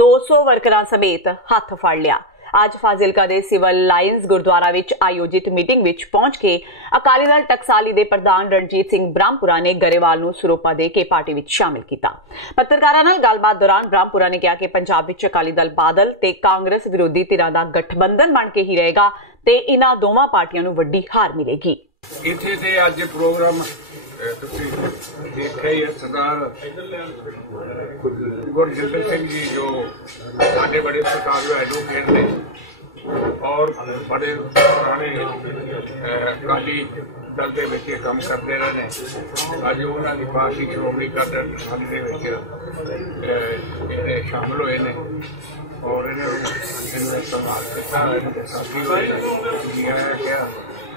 200 ਵਰਕਰਾਂ ਸਮੇਤ ਹੱਥ ਫੜ ਲਿਆ। ਅੱਜ ਫਾਜ਼ਿਲਕਾ ਦੇ ਸਿਵਲ ਲਾਈਨਸ ਗੁਰਦੁਆਰਾ ਵਿੱਚ ਆਯੋਜਿਤ ਮੀਟਿੰਗ ਵਿੱਚ ਪਹੁੰਚ ਕੇ ਅਕਾਲੀ ਦਲ ਟਕਸਾਲੀ ਦੇ ਪ੍ਰਧਾਨ ਰਣਜੀਤ ਸਿੰਘ ਬ੍ਰਹਮਪੁਰਾ ਨੇ ਗਰੇਵਾਲ ਨੂੰ ਸਰੋਪਾ ਦੇ ਕੇ ਪਾਰਟੀ ਵਿੱਚ ਸ਼ਾਮਿਲ ਕੀਤਾ। ਪੱਤਰਕਾਰਾਂ ਨਾਲ ਗੱਲਬਾਤ ਦੌਰਾਨ ਬ੍ਰਹਮਪੁਰਾ ਨੇ ਕਿਹਾ ਕਿ ਪੰਜਾਬ ਵਿੱਚ ਅਕਾਲੀ ਦਲ ਬਾਦਲ ਤੇ ਕਾਂਗਰਸ ਵਿਰੋਧੀ ਧਿਰਾਂ ਦਾ ਗਠਬੰਧਨ ਬਣ ਕੇ ਹੀ ਰਹੇਗਾ ਤੇ ਇਹਨਾਂ ਦੋਵਾਂ ਪਾਰਟੀਆਂ ਨੂੰ ਵੱਡੀ ਹਾਰ ਮਿਲੇਗੀ। ਇੱਥੇ ਤੇ ਅੱਜ ਪ੍ਰੋਗਰਾਮ ਤੁਸੀਂ ਦੇਖਿਆ ਹੀ ਹੈ, ਸਰਦਾਰ ਗੁਰਜਿੰਦਰ ਸਿੰਘ ਜੀ ਜੋ ਸਾਡੇ ਬੜੇ ਸਰਕਾਰ ਐਡਵੋਕੇਟ ਨੇ ਔਰ ਬੜੇ ਪੁਰਾਣੇ ਅਕਾਲੀ ਦਲ ਦੇ ਵਿੱਚ ਕੰਮ ਕਰਦੇ ਰਹੇ ਨੇ। ਅੱਜ ਉਹਨਾਂ ਦੀ ਪਾਰਟੀ ਸ਼੍ਰੋਮਣੀ ਅਕਾਲੀ ਦਲ ਦੇ ਵਿੱਚ ਸ਼ਾਮਲ ਹੋਏ ਨੇ ਔਰ ਇਹਨੇ ਸੰਭਾਲ ਕੀਤਾ ਸਾਥੀ ਹੋਏ ਜੀ ਆਇਆ ਕਿਹਾ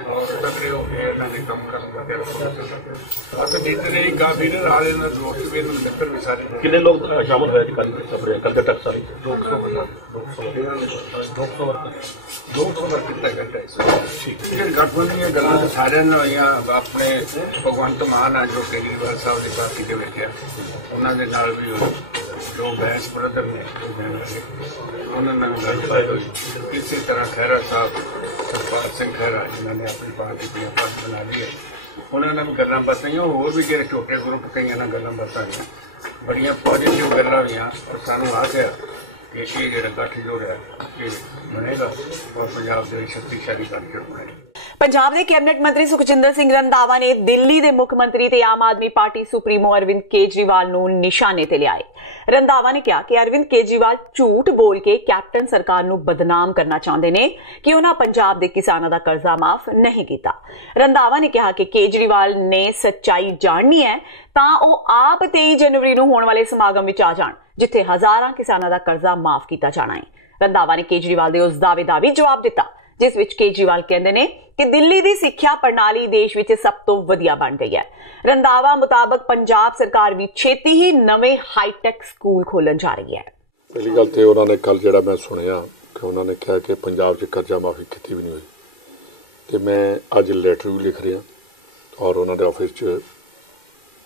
और तगड़े होकर इन्होंने कम कर जितने ही काफी ने नाल दोस्त भी मित्र भी सारे कितने लोग शामिल हुए अपने कल तक सारी 200 वर्ग कितना घंटा गठबंधन दी गल्लां सारे अपने भगवंत मान है जो केजरीवाल साहब की पार्टी के बैठे उन्होंने नाल भी जो बैंस ब्रदर ने उन्होंने गलबात हुई। इसी तरह खैरा साहब सरपाल सिंह खैरा जिन्होंने अपनी पार्टी की पार्टी बना ली है उन्होंने भी गल्लां बातां होर भी जो छोटे ग्रुप कई ना गल्लां बातां बड़िया पॉजिटिव गल्लां भी और सानू आस है कि ये जो गठजोड़ है ये बनेगा और पंजाब के शक्तिशाली गठजोड़ बनेगा। ਪੰਜਾਬ ਦੇ ਕੈਬਨਿਟ ਮੰਤਰੀ ਸੁਖਜਿੰਦਰ ਸਿੰਘ ਰੰਧਾਵਾ ਨੇ ਦਿੱਲੀ ਦੇ ਮੁੱਖ ਮੰਤਰੀ ਤੇ ਆਮ ਆਦਮੀ ਪਾਰਟੀ ਸੁਪਰੀਮੋ ਅਰਵਿੰਦ ਕੇਜਰੀਵਾਲ ਨੂੰ ਨਿਸ਼ਾਨੇ ਤੇ ਲਿਆਏ। ਰੰਧਾਵਾ ਨੇ ਕਿਹਾ ਕਿ ਅਰਵਿੰਦ ਕੇਜਰੀਵਾਲ ਝੂਠ ਬੋਲ ਕੇ ਕੈਪਟਨ ਸਰਕਾਰ ਨੂੰ ਬਦਨਾਮ ਕਰਨਾ ਚਾਹੁੰਦੇ ਨੇ ਕਿ ਉਹਨਾਂ ਪੰਜਾਬ ਦੇ ਕਿਸਾਨਾਂ ਦਾ ਕਰਜ਼ਾ ਮਾਫ ਨਹੀਂ ਕੀਤਾ। ਰੰਧਾਵਾ ਨੇ ਕਿਹਾ ਕਿ ਕੇਜਰੀਵਾਲ ਨੇ ਸੱਚਾਈ ਜਾਣਨੀ ਹੈ ਤਾਂ ਉਹ ਆਪ 23 ਜਨਵਰੀ ਨੂੰ ਹੋਣ ਵਾਲੇ ਸਮਾਗਮ ਵਿੱਚ ਆ ਜਾਣ ਜਿੱਥੇ ਹਜ਼ਾਰਾਂ ਕਿਸਾਨਾਂ ਦਾ ਕਰਜ਼ਾ ਮਾਫ ਕੀਤਾ ਜਾਣਾ ਹੈ। ਰੰਧਾਵਾ ਨੇ ਕੇਜਰੀਵਾਲ ਦੇ ਉਸ ਦਾਅਵੇ ਦਾ ਵੀ ਜਵਾਬ ਦਿੱਤਾ ਜਿਸ ਵਿੱਚ ਕੇਜਰੀਵਾਲ ਕਹਿੰਦੇ ਨੇ ਕਿ ਦਿੱਲੀ ਦੀ ਸਿੱਖਿਆ ਪ੍ਰਣਾਲੀ ਦੇਸ਼ ਵਿੱਚ ਸਭ ਤੋਂ ਵਧੀਆ ਬਣ ਗਈ ਹੈ। ਰੰਧਾਵਾ ਮੁਤਾਬਕ ਪੰਜਾਬ ਸਰਕਾਰ ਵੀ ਛੇਤੀ ਹੀ ਨਵੇਂ ਹਾਈਟੈਕ ਸਕੂਲ ਖੋਲਣ ਜਾ ਰਹੀ ਹੈ। ਪਹਿਲੀ ਗੱਲ ਤੇ ਉਹਨਾਂ ਨੇ ਕੱਲ ਜਿਹੜਾ ਮੈਂ ਸੁਣਿਆ ਕਿ ਉਹਨਾਂ ਨੇ ਕਿਹਾ ਕਿ ਪੰਜਾਬ 'ਚ ਕਰਜ਼ਾ ਮਾਫੀ ਕੀਤੀ ਵੀ ਨਹੀਂ ਹੋਈ ਤੇ ਮੈਂ ਅੱਜ ਲੈਟਰ ਵੀ ਲਿਖ ਰਿਹਾ ਔਰ ਉਹਨਾਂ ਦੇ ਆਫਿਸ 'ਚ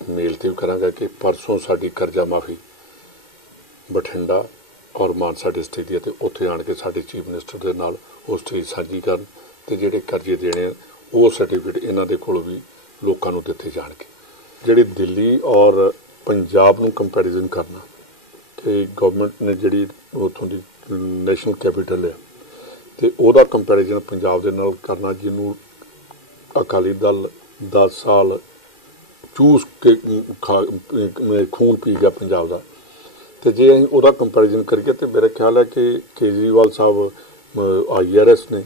ਮੇਲ ਤੇ ਵੀ ਕਰਾਂਗਾ ਕਿ ਪਰਸੋਂ ਸਾਡੀ ਕਰਜ਼ਾ ਮਾਫੀ ਬਠਿੰਡਾ ਔਰ ਮਾਨਸਾ ਡਿਸਟ੍ਰਿਕਟ ਦੀ ਅਤੇ ਉੱਥੇ ਆਣ ਕੇ ਸਾਡੇ ਚੀਫ ਮਿਨਿਸਟਰ ਦੇ ਨਾਲ ਉਸ ਚੀਜ਼ ਸਾਂਝੀ ਕਰਨ ਤੇ ਜਿਹੜੇ ਕਰਜ਼ੇ ਦੇਣੇ ਉਹ ਸਰਟੀਫਿਕੇਟ ਇਹਨਾਂ ਦੇ ਕੋਲ ਵੀ ਲੋਕਾਂ ਨੂੰ ਦਿੱਤੇ ਜਾਣਗੇ। ਜਿਹੜੀ ਦਿੱਲੀ ਔਰ ਪੰਜਾਬ ਨੂੰ ਕੰਪੈਰੀਜ਼ਨ ਕਰਨਾ ਕਿ ਗਵਰਨਮੈਂਟ ਨੇ ਜਿਹੜੀ ਉੱਥੋਂ ਦੀ ਨੈਸ਼ਨਲ ਕੈਪੀਟਲ ਹੈ ਤੇ ਉਹਦਾ ਕੰਪੈਰੀਜ਼ਨ ਪੰਜਾਬ ਦੇ ਨਾਲ ਕਰਨਾ ਜਿਹਨੂੰ ਅਕਾਲੀ ਦਲ 10 ਸਾਲ ਚੂਸ ਕੇ ਖੂਨ ਪੀ ਗਿਆ ਪੰਜਾਬ ਦਾ ਤੇ ਜੇ ਅਸੀਂ ਉਹਦਾ ਕੰਪੈਰੀਜ਼ਨ ਕਰੀਏ ਤੇ ਮੇਰਾ ਖਿਆਲ ਹੈ ਕਿ ਕੇਜਰੀਵਾਲ ਸਾਹਿਬ IRS ਨੇ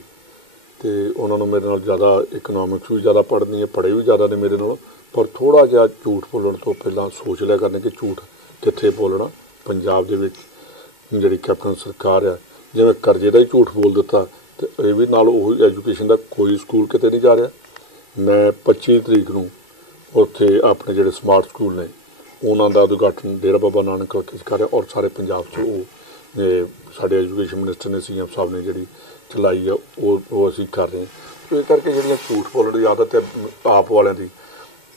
ਤੇ ਉਹਨਾਂ ਨੂੰ ਮੇਰੇ ਨਾਲ ਜ਼ਿਆਦਾ ਇਕਨੋਮਿਕਸ ਵੀ ਜ਼ਿਆਦਾ ਪੜ੍ਹਨੀ ਹੈ, ਪੜ੍ਹੇ ਵੀ ਜ਼ਿਆਦਾ ਨੇ ਮੇਰੇ ਨਾਲ, ਪਰ ਥੋੜ੍ਹਾ ਜਿਹਾ ਝੂਠ ਬੋਲਣ ਤੋਂ ਪਹਿਲਾਂ ਸੋਚ ਲਿਆ ਕਰਨੇ ਕਿ ਝੂਠ ਕਿੱਥੇ ਬੋਲਣਾ। ਪੰਜਾਬ ਦੇ ਵਿੱਚ ਜਿਹੜੀ ਕੈਪਟਨ ਸਰਕਾਰ ਆ, ਜਿਵੇਂ ਕਰਜ਼ੇ ਦਾ ਹੀ ਝੂਠ ਬੋਲ ਦਿੱਤਾ, ਤੇ ਇਹ ਵੀ ਨਾਲ ਉਹੀ ਐਜੂਕੇਸ਼ਨ ਦਾ ਕੋਈ ਸਕੂਲ ਕਿਤੇ ਨਹੀਂ ਜਾ ਰਿਹਾ। ਮੈਂ 25 ਤਰੀਕ ਨੂੰ ਉੱਥੇ ਆਪਣੇ ਜਿਹੜੇ ਸਮਾਰਟ ਸਕੂਲ ਨੇ ਉਹਨਾਂ ਦਾ ਉਦਘਾਟਨ ਡੇਰਾ ਬਾਬਾ ਨਾਨਕ ਹਲਕੇ 'ਚ ਕਰ ਰਿਹਾ, ਔਰ ਸਾਰੇ ਪੰਜਾਬ 'ਚ ਉਹ ਸਾਡੇ ਐਜੂਕੇਸ਼ਨ ਮਿਨਿਸਟਰ ਨੇ CM ਸਾਹਿਬ ਨੇ ਜਿਹੜੀ ਚਲਾਈ ਆ ਉਹ ਅਸੀਂ ਕਰ ਰਹੇ ਹਾਂ। ਇਸ ਕਰਕੇ ਜਿਹੜੀਆਂ ਝੂਠ ਬੋਲਣ ਦੀ ਆਦਤ ਹੈ ਆਪ ਵਾਲਿਆਂ ਦੀ,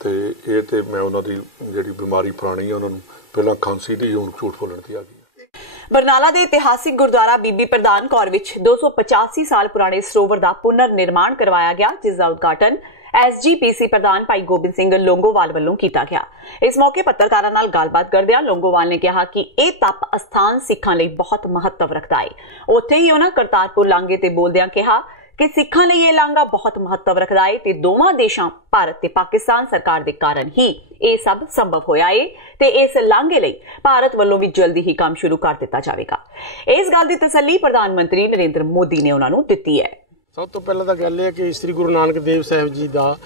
ਤੇ ਇਹ ਤੇ ਮੈਂ ਉਹਨਾਂ ਦੀ ਜਿਹੜੀ ਬਿਮਾਰੀ ਪੁਰਾਣੀ ਹੈ, ਉਹਨਾਂ ਨੂੰ ਪਹਿਲਾਂ ਖਾਂਸੀ ਦੀ, ਹੁਣ ਝੂਠ ਬੋਲਣ ਦੀ ਆ ਗਈ। ਬਰਨਾਲਾ ਦੇ ਇਤਿਹਾਸਿਕ ਗੁਰਦੁਆਰਾ ਬੀਬੀ ਪ੍ਰਧਾਨ ਕੌਰ ਵਿੱਚ 285 ਸਾਲ ਪੁਰਾਣੇ ਸਰੋਵਰ ਦਾ ਪੁਨਰ ਨਿਰਮਾਣ ਕਰਵਾਇਆ ਗਿਆ, ਜਿਸ ਦਾ ਉਦਘਾਟਨ SGPC ਪ੍ਰਧਾਨ ਭਾਈ ਗੋਬਿੰਦ ਸਿੰਘ ਲੋਂਗੋਵਾਲ ਵੱਲੋਂ ਕੀਤਾ ਗਿਆ। ਇਸ ਮੌਕੇ ਪੱਤਰਕਾਰਾਂ ਨਾਲ ਗੱਲਬਾਤ ਕਰਦਿਆਂ ਲੋਂਗੋਵਾਲ ਨੇ ਕਿਹਾ ਕਿ ਇਹ ਤਪ ਅਸਥਾਨ ਸਿੱਖਾਂ ਲਈ ਬਹੁਤ ਮਹੱਤਵ ਰੱਖਦਾ ਹੈ। ਉੱਥੇ ਹੀ ਉਹਨਾਂ ਕਰਤਾਰਪੁਰ ਲਾਂਘੇ ਤੇ ਬੋਲਦਿਆਂ ਕਿਹਾ ਕਿ ਸਿੱਖਾਂ ਲਈ ਇਹ ਲਾਂਘਾ ਬਹੁਤ ਮਹੱਤਵ ਰੱਖਦਾ ਹੈ ਤੇ ਦੋਵਾਂ ਦੇਸ਼ਾਂ ਭਾਰਤ ਤੇ ਪਾਕਿਸਤਾਨ ਸਰਕਾਰ ਦੇ ਕਾਰਨ ਹੀ ਇਹ ਸਭ ਸੰਭਵ ਹੋਇਆ ਹੈ ਤੇ ਇਸ ਲਾਂਘੇ ਲਈ ਭਾਰਤ ਵੱਲੋਂ ਵੀ ਜਲਦੀ ਹੀ ਕੰਮ ਸ਼ੁਰੂ ਕਰ ਦਿੱਤਾ ਜਾਵੇਗਾ। ਇਸ ਗੱਲ ਦੀ ਤਸੱਲੀ ਪ੍ਰਧਾਨ ਮੰਤਰੀ ਨਰਿੰਦਰ ਮੋਦੀ ਨੇ ਉਹਨਾਂ ਨੂੰ ਦਿੱਤੀ ਹੈ। ਸਭ ਤੋਂ ਪਹਿਲਾਂ ਤਾਂ ਗੱਲ ਇਹ ਹੈ ਕਿ ਸ੍ਰੀ ਗੁਰੂ ਨਾਨਕ ਦੇਵ ਸਾਹਿਬ ਜੀ ਦਾ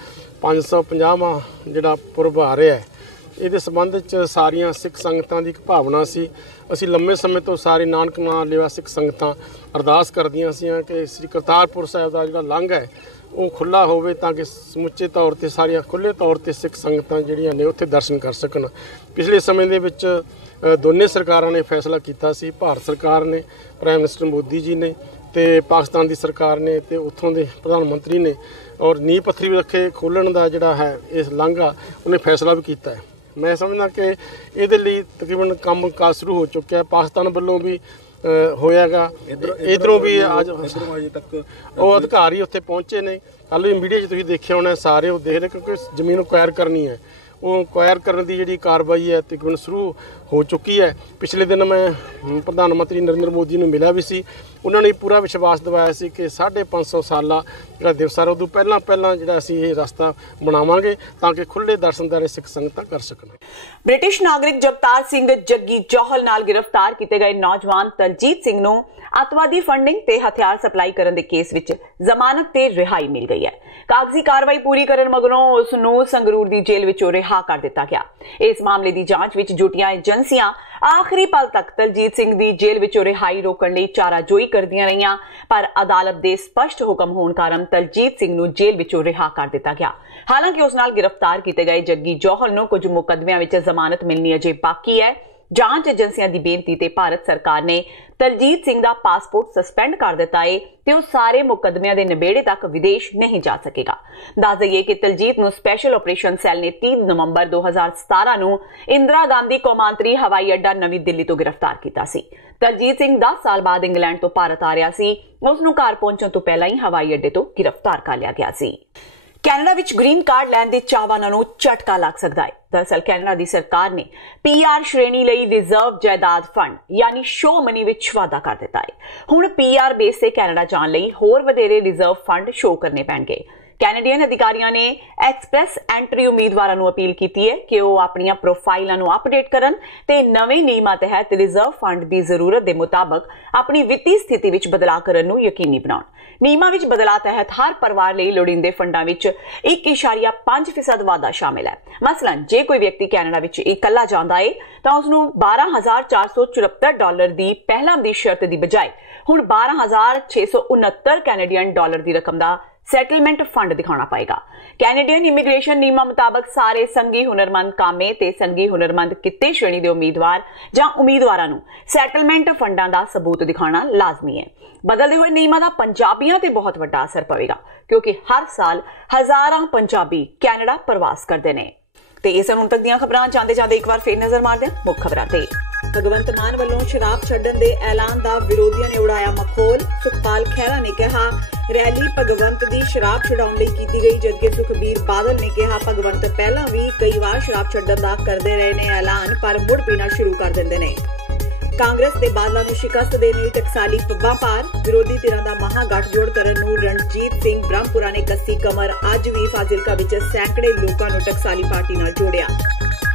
550ਵਾਂ ਜਿਹੜਾ ਪੁਰਬ ਆ ਰਿਹਾ ਹੈ, ਇਹਦੇ ਸੰਬੰਧ ਵਿੱਚ ਸਾਰੀਆਂ ਸਿੱਖ ਸੰਗਤਾਂ ਦੀ ਇੱਕ ਭਾਵਨਾ ਸੀ। ਅਸੀਂ ਲੰਮੇ ਸਮੇਂ ਤੋਂ ਸਾਰੇ ਨਾਨਕ ਨਾਮ ਲੈਵਾ ਸਿੱਖ ਸੰਗਤਾਂ ਅਰਦਾਸ ਕਰਦੀਆਂ ਸੀ ਕਿ ਸ੍ਰੀ ਕਰਤਾਰਪੁਰ ਸਾਹਿਬ ਦਾ ਜਿਹੜਾ ਲਾਂਘਾ ਹੈ ਉਹ ਖੁੱਲ੍ਹਾ ਹੋਵੇ, ਤਾਂ ਕਿ ਸਮੁੱਚੇ ਤੌਰ 'ਤੇ ਸਾਰੀਆਂ ਖੁੱਲ੍ਹੇ ਤੌਰ 'ਤੇ ਸਿੱਖ ਸੰਗਤਾਂ ਜਿਹੜੀਆਂ ਨੇ ਉੱਥੇ ਦਰਸ਼ਨ ਕਰ ਸਕਣ। ਪਿਛਲੇ ਸਮੇਂ ਦੇ ਵਿੱਚ ਦੋਨੇ ਸਰਕਾਰਾਂ ਨੇ ਫੈਸਲਾ ਕੀਤਾ ਸੀ, ਭਾਰਤ ਸਰਕਾਰ ਨੇ, ਪ੍ਰਾਈਮ ਮਿਨਿਸਟਰ ਮੋਦੀ ਜੀ ਨੇ, ਤੇ ਪਾਕਿਸਤਾਨ ਦੀ ਸਰਕਾਰ ਨੇ, ਤੇ ਉੱਥੋਂ ਦੇ ਪ੍ਰਧਾਨ ਮੰਤਰੀ ਨੇ, ਔਰ ਨੀਂਹ ਪੱਥਰੀ ਵੀ ਰੱਖੇ ਖੋਲ੍ਹਣ ਦਾ ਜਿਹੜਾ ਹੈ ਇਸ ਲਾਂਘਾ ਉਹਨੇ ਫੈਸਲਾ ਵੀ ਕੀਤਾ ਹੈ। ਮੈਂ ਸਮਝਦਾ ਕਿ ਇਹਦੇ ਲਈ ਤਕਰੀਬਨ ਕੰਮ ਕਾਜ ਸ਼ੁਰੂ ਹੋ ਚੁੱਕਿਆ। ਪਾਕਿਸਤਾਨ ਵੱਲੋਂ ਵੀ ਹੋਇਆਗਾ, ਇੱਧਰੋਂ ਵੀ ਅੱਜ ਤੱਕ ਉਹ ਅਧਿਕਾਰੀ ਉੱਥੇ ਪਹੁੰਚੇ ਨੇ। ਕੱਲ੍ਹ ਵੀ ਮੀਡੀਆ 'ਚ ਤੁਸੀਂ ਦੇਖਿਆ ਹੋਣਾ, ਸਾਰੇ ਉਹ ਦੇਖ ਰਹੇ, ਕਿਉਂਕਿ ਜ਼ਮੀਨ ਅਕਵਾਇਰ ਕਰਨੀ ਹੈ, ਉਹ ਅਕਵਾਇਰ ਕਰਨ ਦੀ ਜਿਹੜੀ ਕਾਰਵਾਈ ਹੈ ਤਕਰੀਬਨ ਸ਼ੁਰੂ ਹੋ ਚੁੱਕੀ ਹੈ। ਪਿਛਲੇ ਦਿਨ ਮੈਂ ਪ੍ਰਧਾਨ ਮੰਤਰੀ ਨਰਿੰਦਰ ਮੋਦੀ ਨੂੰ ਮਿਲਿਆ ਵੀ ਸੀ, ਉਹਨਾਂ ਨੇ ਪੂਰਾ ਵਿਸ਼ਵਾਸ ਦਿਵਾਇਆ ਸੀ ਕਿ 550 ਸਾਲਾ ਜਿਹੜਾ ਦਿਵਸ ਆ ਉਦੋਂ ਪਹਿਲਾਂ ਜਿਹੜਾ ਅਸੀਂ ਇਹ ਰਸਤਾ ਬਣਾਵਾਂਗੇ ਤਾਂ ਕਿ ਖੁੱਲ੍ਹੇ ਦਰਸ਼ਨਦਾਰੇ ਸਿੱਖ ਸੰਗਤਾਂ ਕਰ ਸਕਣ। ਬ੍ਰਿਟਿਸ਼ ਨਾਗਰਿਕ ਜਗਤਾਰ ਸਿੰਘ ਜੱਗੀ ਜੌਹਲ ਨਾਲ ਗ੍ਰਿਫਤਾਰ ਕੀਤੇ ਗਏ ਨੌਜਵਾਨ ਦਲਜੀਤ ਸਿੰਘ ਨੂੰ ਅੱਤਵਾਦੀ ਫੰਡਿੰਗ ਤੇ ਹਥਿਆਰ ਸਪਲਾਈ ਕਰਨ ਦੇ ਕੇਸ ਵਿੱਚ ਜ਼ਮਾਨਤ ਤੇ ਰਿਹਾਈ ਮਿਲ ਗਈ ਹੈ। ਕਾਗਜ਼ੀ ਕਾਰਵਾਈ ਪੂਰੀ ਕਰਨ ਮਗਰੋਂ ਉਸ ਨੂੰ ਸੰਗਰੂਰ ਦੀ ਜੇਲ੍ਹ ਵਿੱਚੋਂ ਰਿਹਾ ਕਰ ਦਿੱਤਾ ਗਿਆ। ਇਸ ਮਾਮਲੇ ਦੀ ਜਾਂਚ ਵਿੱਚ ਜੁਟੀਆਂ ਏਜੰਸੀਆਂ ਆਖਰੀ ਪਲ ਤੱਕ ਦਲਜੀਤ ਸਿੰਘ ਦੀ ਜੇਲ੍ਹ ਵਿੱਚੋਂ ਰਿਹਾਈ ਰੋਕਣ ਲਈ ਚਾਰਾਜੋਈ ਕਰਦੀਆਂ ਰਹੀਆਂ, ਪਰ ਅਦਾਲਤ ਦੇ ਸਪਸ਼ਟ ਹੁਕਮ ਹੋਣ ਕਾਰਨ ਦਲਜੀਤ ਸਿੰਘ ਨੂੰ ਜੇਲ੍ਹ ਵਿੱਚੋਂ ਰਿਹਾ ਕਰ ਦਿੱਤਾ ਗਿਆ। ਹਾਲਾਂਕਿ ਉਸ ਨਾਲ ਗ੍ਰਿਫਤਾਰ ਕੀਤੇ ਗਏ ਜੱਗੀ ਜੌਹਲ ਨੂੰ ਕੁਝ ਮੁਕੱਦਮਿਆਂ ਵਿੱਚ ਜ਼ਮਾਨਤ ਮਿਲਣੀ ਅਜੇ ਬਾਕੀ ਹੈ। ਜਾਂਚ ਏਜੰਸੀਆਂ ਦੀ ਬੇਨਤੀ ਤੇ ਭਾਰਤ ਸਰਕਾਰ ਨੇ ਦਲਜੀਤ ਸਿੰਘ ਦਾ ਪਾਸਪੋਰਟ ਸਸਪੈਂਡ ਕਰ ਦਿੱਤਾ ਹੈ ਤੇ ਉਹ ਸਾਰੇ ਮੁਕੱਦਮਿਆਂ ਦੇ ਨਿਬੇੜੇ ਤੱਕ ਵਿਦੇਸ਼ ਨਹੀਂ ਜਾ ਸਕੇਗਾ। ਦੱਸ ਦਈਏ ਕਿ ਦਲਜੀਤ ਨੂੰ ਸਪੈਸ਼ਲ ਆਪਰੇਸ਼ਨ ਸੈੱਲ ਨੇ 3 ਨਵੰਬਰ 2017 ਨੂੰ ਇੰਦਰਾ ਗਾਂਧੀ ਕੌਮਾਂਤਰੀ ਹਵਾਈ ਅੱਡਾ ਨਵੀਂ ਦਿੱਲੀ ਤੋਂ ਗ੍ਰਿਫਤਾਰ ਕੀਤਾ ਸੀ। ਦਲਜੀਤ ਸਿੰਘ 10 ਸਾਲ ਬਾਅਦ ਇੰਗਲੈਂਡ ਤੋਂ ਭਾਰਤ ਆ ਰਿਹਾ ਸੀ। ਉਸ ਨੂੰ ਘਰ ਪਹੁੰਚਣ ਤੋਂ ਪਹਿਲਾਂ ਹੀ ਹਵਾਈ ਅੱਡੇ ਤੋਂ ਗ੍ਰਿਫਤਾਰ ਕਰ ਲਿਆ ਗਿਆ ਸੀ। ਕੈਨੇਡਾ ਵਿੱਚ ਗ੍ਰੀਨ ਕਾਰਡ ਲੈਣ ਦੇ ਚਾਹਵਾਨਾਂ ਨੂੰ ਝਟਕਾ ਲੱਗ ਸਕਦਾ ਹੈ। ਦਰਅਸਲ ਕੈਨੇਡਾ ਦੀ ਸਰਕਾਰ ਨੇ PR ਸ਼੍ਰੇਣੀ ਲਈ ਰਿਜ਼ਰਵ ਜਾਇਦਾਦ ਫੰਡ ਯਾਨੀ ਸ਼ੋ ਮਨੀ ਵਿੱਚ ਵਾਧਾ ਕਰ ਦਿੱਤਾ ਹੈ। ਹੁਣ PR ਬੇਸ ਤੇ ਕੈਨੇਡਾ ਜਾਣ ਲਈ ਹੋਰ ਵਧੇਰੇ ਰਿਜ਼ਰਵ ਫੰਡ ਸ਼ੋ ਕਰਨੇ ਪੈਣਗੇ। ਕੈਨੇਡੀਅਨ ਅਧਿਕਾਰੀਆਂ ਨੇ ਐਕਸਪ੍ਰੈਸ ਐਂਟਰੀ ਉਮੀਦਵਾਰਾਂ ਨੂੰ ਅਪੀਲ ਕੀਤੀ ਹੈ ਕਿ ਉਹ ਆਪਣੀਆਂ ਪ੍ਰੋਫਾਈਲਾਂ ਨੂੰ ਅਪਡੇਟ ਕਰਨ ਤੇ ਨਵੇਂ ਨਿਯਮਾਂ ਤਹਿਤ ਰਿਜ਼ਰਵ ਫੰਡ ਦੀ ਜ਼ਰੂਰਤ ਦੇ ਮੁਤਾਬਕ ਆਪਣੀ ਵਿੱਤੀ ਸਥਿਤੀ ਵਿੱਚ ਬਦਲਾਅ ਕਰਨ ਨੂੰ ਯਕੀਨੀ ਬਣਾਉਣ। ਨਿਯਮਾਂ ਵਿੱਚ ਬਦਲਾਅ ਤਹਿਤ ਹਰ ਪਰਿਵਾਰ ਲਈ ਲੋੜੀਂਦੇ ਫੰਡਾਂ ਵਿੱਚ 1.5% ਵਾਧਾ ਸ਼ਾਮਿਲ ਹੈ। ਮਸਲਨ ਜੇ ਕੋਈ ਵਿਅਕਤੀ ਕੈਨੇਡਾ ਵਿੱਚ ਇਕੱਲਾ ਜਾਂਦਾ ਹੈ ਤਾਂ ਉਸ ਨੂੰ $12,474 ਦੀ ਪਹਿਲਾਂ ਦੀ ਸ਼ਰਤ ਦੀ ਬਜਾਏ ਹੁਣ $12,669 ਕੈਨੇਡੀਅਨ ਡਾਲਰ ਦੀ ਰਕਮ ਦਾ ਸੈਟਲਮੈਂਟ ਫੰਡ ਦਿਖਾਉਣਾ ਪਏਗਾ। ਕੈਨੇਡੀਅਨ ਇਮੀਗ੍ਰੇਸ਼ਨ ਨਿਯਮਾਂ ਮੁਤਾਬਕ ਸਾਰੇ ਸੰਘੀ ਹੁਨਰਮੰਦ ਕਾਮੇ ਤੇ ਸੰਘੀ ਹੁਨਰਮੰਦ ਕਿੱਤੇ ਸ਼੍ਰੇਣੀ ਦੇ ਉਮੀਦਵਾਰ ਜਾਂ ਉਮੀਦਵਾਰਾਂ ਨੂੰ ਸੈਟਲਮੈਂਟ ਫੰਡਾਂ ਦਾ ਸਬੂਤ ਦਿਖਾਉਣਾ ਲਾਜ਼ਮੀ ਹੈ। ਬਦਲਦੇ ਹੋਏ ਨਿਯਮਾਂ ਦਾ ਪੰਜਾਬੀਆਂ ਤੇ ਬਹੁਤ ਵੱਡਾ ਅਸਰ ਪਵੇਗਾ ਕਿਉਂਕਿ ਹਰ ਸਾਲ ਹਜ਼ਾਰਾਂ ਪੰਜਾਬੀ ਕੈਨੇਡਾ ਪ੍ਰਵਾਸ ਕਰਦੇ ਨੇ। ਤੇ ਇਸ ਹੁਣ ਤੱਕ ਦੀਆਂ ਖਬਰਾਂ ਜਾਂਦੇ ਇੱਕ ਵਾਰ ਫੇਰ ਨਜ਼ਰ ਮਾਰਦੇ ਹਾਂ ਮੁੱਖ ਖਬਰਾਂ ਤੇ। ਭਗਵੰਤ ਮਾਨ ਵੱਲੋਂ ਸ਼ਰਾਬ ਛੱਡਣ ਦੇ ਐਲਾਨ ਦਾ ਵਿਰੋਧੀਆਂ ਨੇ ਉਡਾਇਆ ਮਖੌਲ। ਸੁਖਪਾਲ ਖਹਿਰਾ ਨੇ ਕਿਹਾ ਰੈਲੀ ਭਗਵੰਤ ਦੀ ਸ਼ਰਾਬ ਛਡਾਉਣ ਲਈ ਕੀਤੀ ਗਈ, ਜਦਕਿ ਸੁਖਬੀਰ ਬਾਦਲ ਨੇ ਕਿਹਾ ਭਗਵੰਤ ਪਹਿਲਾਂ ਵੀ ਕਈ ਵਾਰ ਸ਼ਰਾਬ ਛੱਡਣ ਦਾ ਕਰਦੇ ਰਹੇ ਨੇ ਐਲਾਨ, ਪਰ ਮੁੜ ਪੀਣਾ ਸ਼ੁਰੂ ਕਰ ਦਿੰਦੇ ਨੇ। ਕਾਂਗਰਸ ਤੇ ਬਾਦਲਾਂ ਨੂੰ ਸ਼ਿਕਸਤ ਦੇਣ ਲਈ ਟਕਸਾਲੀ ਪੱਬਾਂ ਪਾਰ, ਵਿਰੋਧੀ ਧਿਰਾਂ ਦਾ ਮਹਾਗਠਜੋੜ ਕਰਨ ਨੂੰ ਰਣਜੀਤ ਸਿੰਘ ਬ੍ਰਹਮਪੁਰਾ ਨੇ ਕੱਸੀ ਕਮਰ। ਅੱਜ ਵੀ ਫਾਜ਼ਿਲਕਾ ਵਿੱਚ ਸੈਂਕੜੇ ਲੋਕਾਂ ਨੂੰ ਟਕਸਾਲੀ ਪਾਰਟੀ ਨਾਲ ਜੋੜਿਆ।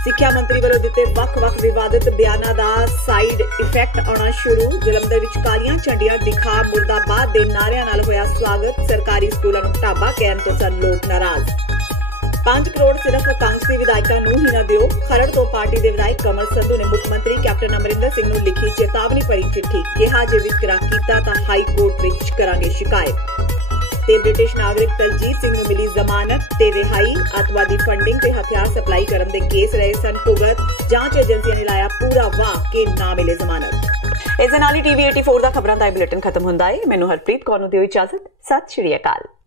ਸਿੱਖਿਆ ਮੰਤਰੀ ਵੱਲੋਂ ਦਿੱਤੇ ਵੱਖ-ਵੱਖ ਵਿਵਾਦਤ ਬਿਆਨਾਂ ਦਾ ਸਾਈਡ ਇਫੈਕਟ ਆਉਣਾ ਸ਼ੁਰੂ। ਜਲੰਧਰ ਵਿੱਚ ਕਾਲੀਆਂ ਝੰਡੀਆਂ ਦਿਖਾ ਮੁਰਦਾਬਾਦ ਦੇ ਨਾਅਰਿਆਂ ਨਾਲ ਹੋਇਆ ਸਵਾਗਤ। ਸਰਕਾਰੀ ਸਕੂਲਾਂ ਨੂੰ ਢਾਬਾ ਕਹਿਣ ਤੋਂ ਸਨ ਲੋਕ ਨਾਰਾਜ਼। 5 ਕਰੋੜ ਸਿਰਫ ਕਾਂਗਰਸੀ ਵਿਧਾਇਕਾਂ ਨੂੰ ਹੀ ਨਾ ਦਿਓ। ਖਰੜ ਤੋਂ ਪਾਰਟੀ ਦੇ ਵਿਧਾਇਕ ਕਮਲ ਸੰਧੂ ਨੇ ਮੁੱਖ ਮੰਤਰੀ ਕੈਪਟਨ ਅਮਰਿੰਦਰ ਸਿੰਘ ਨੂੰ ਲਿਖੀ ਚੇਤਾਵਨੀ ਭਰੀ ਚਿੱਠੀ। ਕਿਹਾ ਜੇ ਵਿਤਕਰਾ ਕੀਤਾ ਤਾਂ ਹਾਈ ਕੋਰਟ ਵਿੱਚ ਕਰਾਂਗੇ ਸ਼ਿਕਾਇਤ। ਤੇ ਬ੍ਰਿਟਿਸ਼ ਨਾਗਰਿਕ ਦਲਜੀਤ ਸਿੰਘ ਨੂੰ ਮਿਲੀ ਜ਼ਮਾਨਤ ਤੇ ਰਿਹਾਈ। ਅੱਤਵਾਦੀ ਫੰਡਿੰਗ ਤੇ ਹਥਿਆਰ ਸਪਲਾਈ ਕਰਨ ਦੇ ਕੇਸ ਰਹੇ ਸਨ ਭੁਗਤ। ਜਾਂਚ ਏਜੰਸੀਆਂ ਨੇ ਲਾਇਆ ਪੂਰਾ ਵਾਹ ਕਿ ਨਾ ਮਿਲੇ ਜ਼ਮਾਨਤ। ਇਸ ਦੇ ਨਾਲ ਹੀ TV 84 ਦਾ ਖਬਰਾਂ ਦਾ ਬੁਲੇਟਿਨ ਖਤਮ ਹੁੰਦਾ ਹੈ। ਮੈਨੂੰ ਹਰਪ੍ਰੀਤ ਕੌਰ ਨੂੰ ਦਿਓ ਇਜਾਜ਼ਤ। ਸਤਿ ਸ਼੍ਰੀ ਅਕਾਲ।